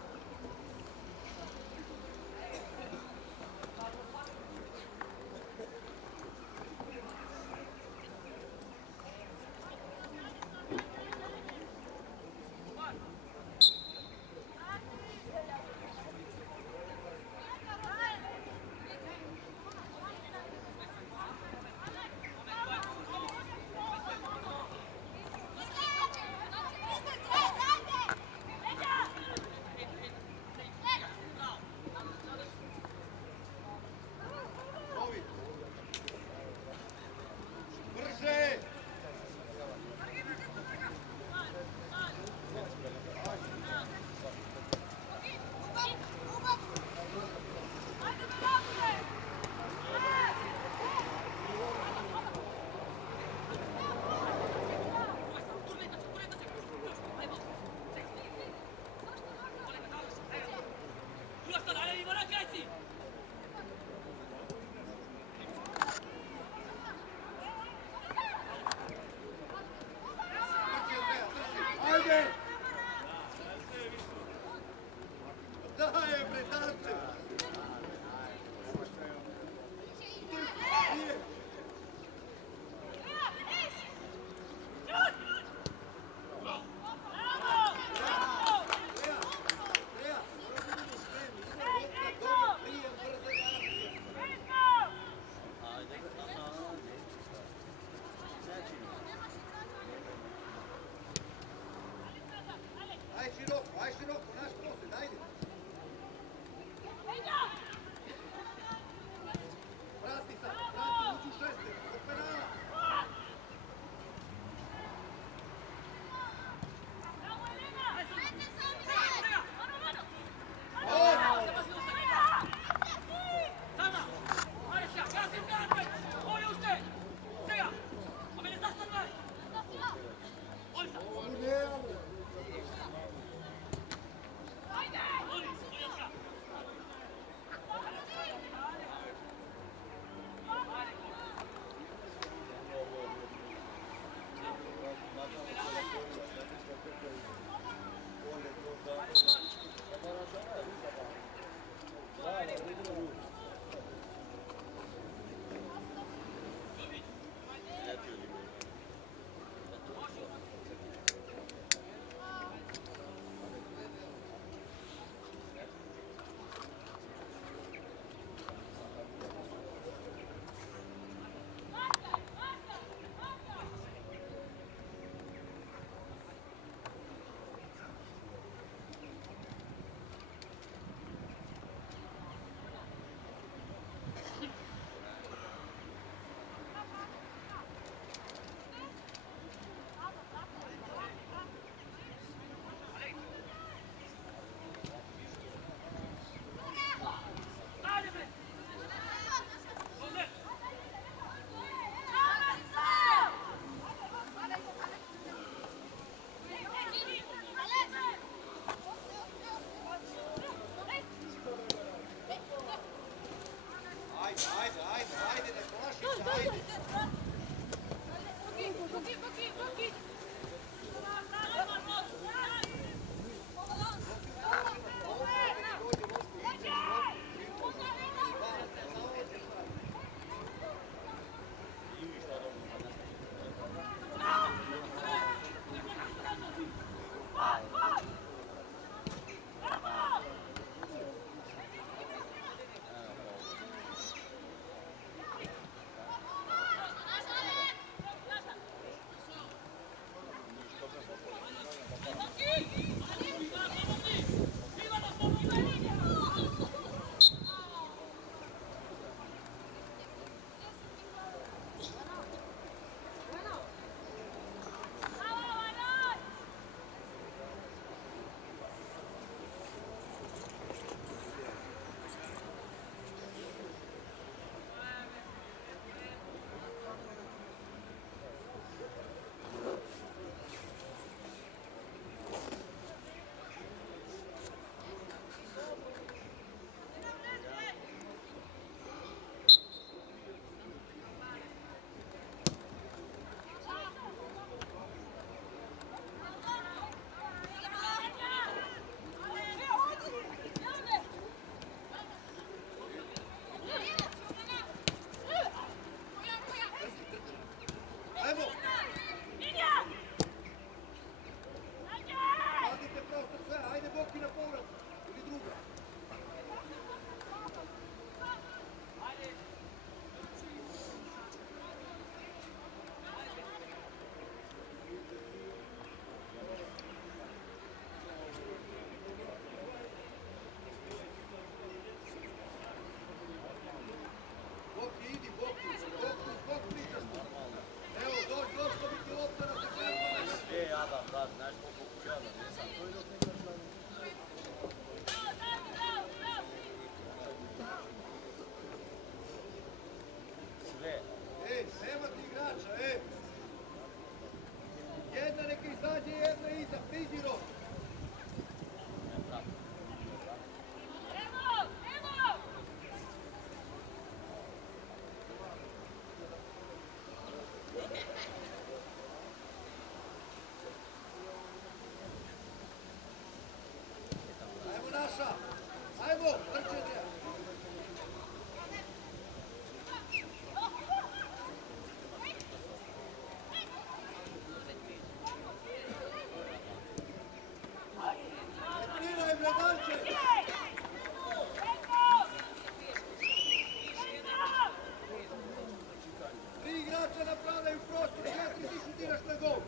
igrača napravljaju prostor, 4 ti šutiraš na gol.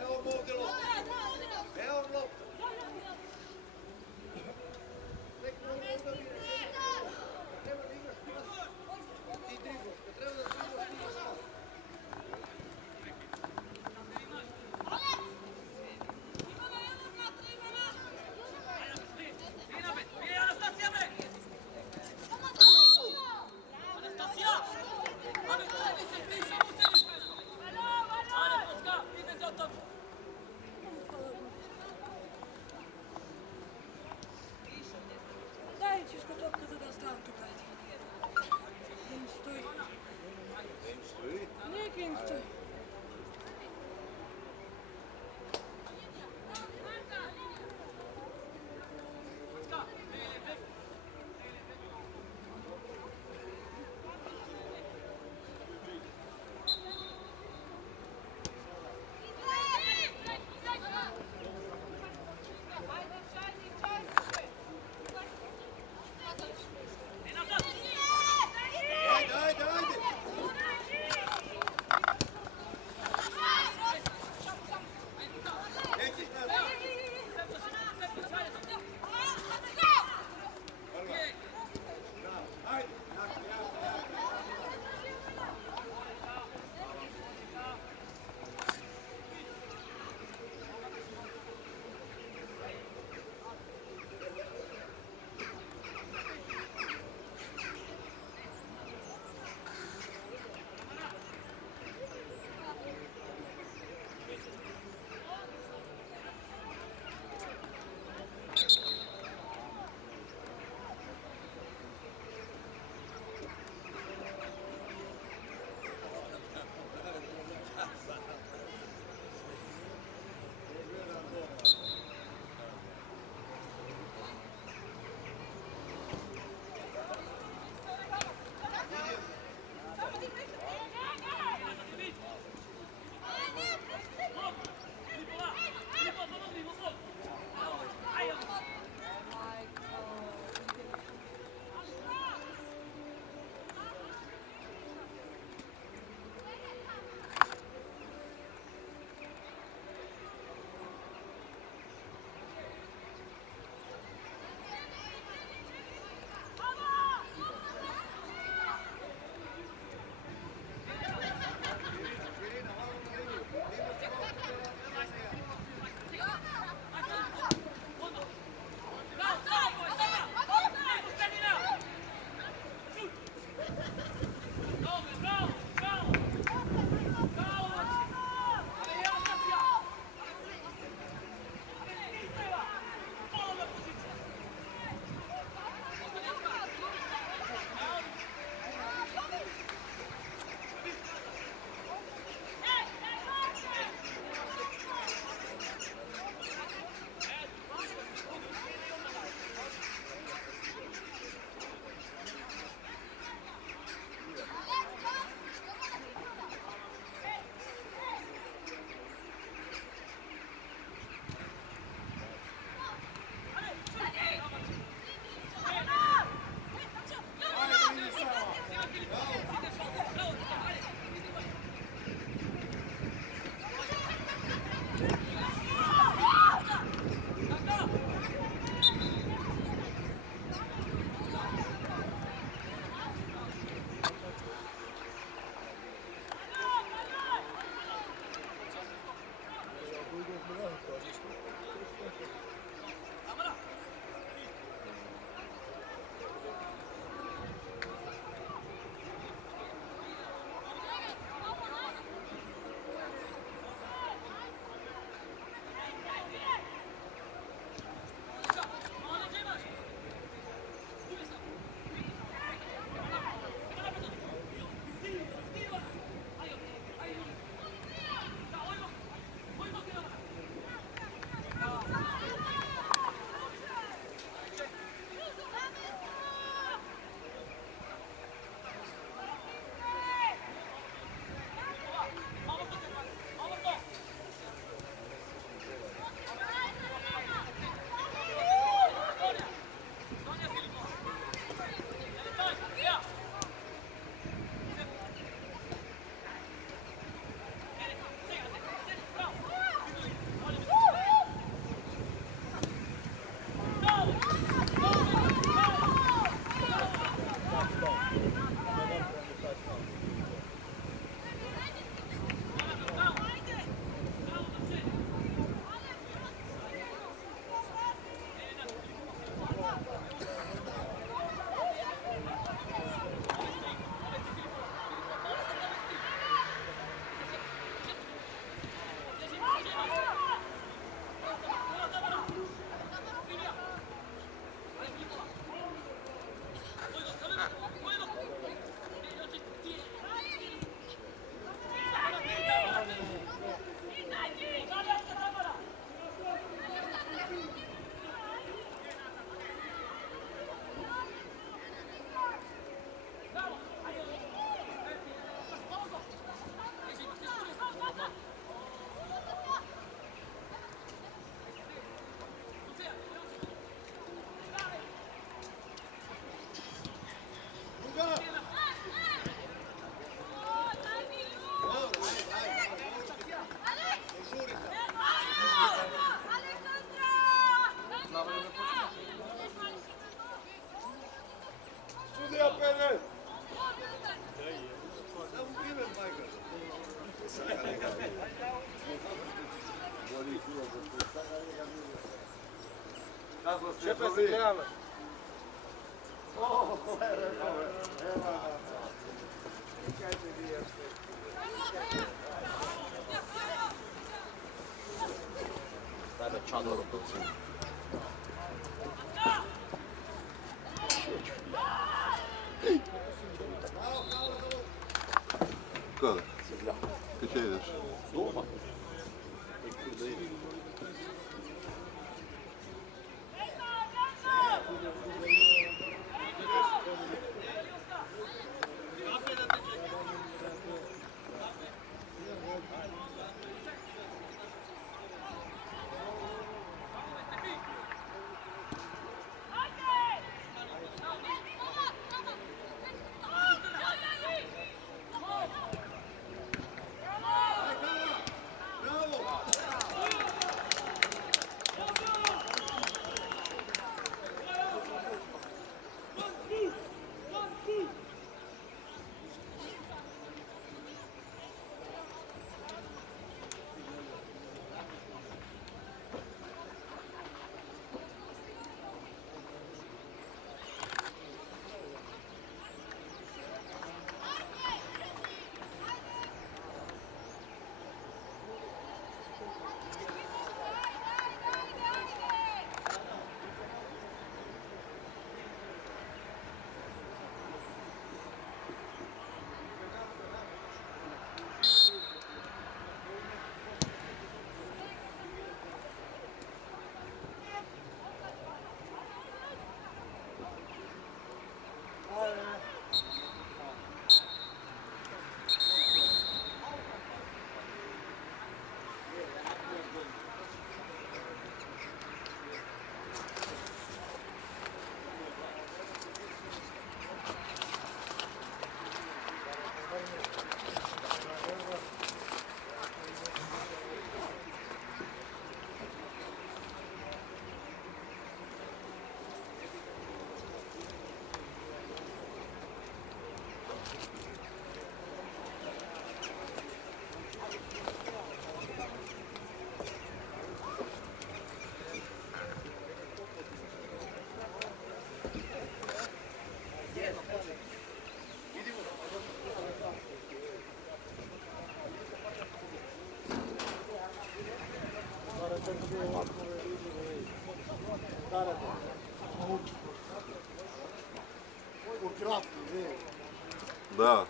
Evo mu ovdje lopta. Evo mu lopta. Treba da igraš, ti driblaš, treba da driblaš, ti igraš. Дай чешку топку за доставку дать. Він стоїть. Ні, він стоїть. Ajde, ajde, ajde. Nećeš nazad. Ajde. Kako ste Šefe se zove? gledamo. Tebe čadoro to cim. Kada? Kad će ideš? Doma. Da.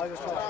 Ajde sad.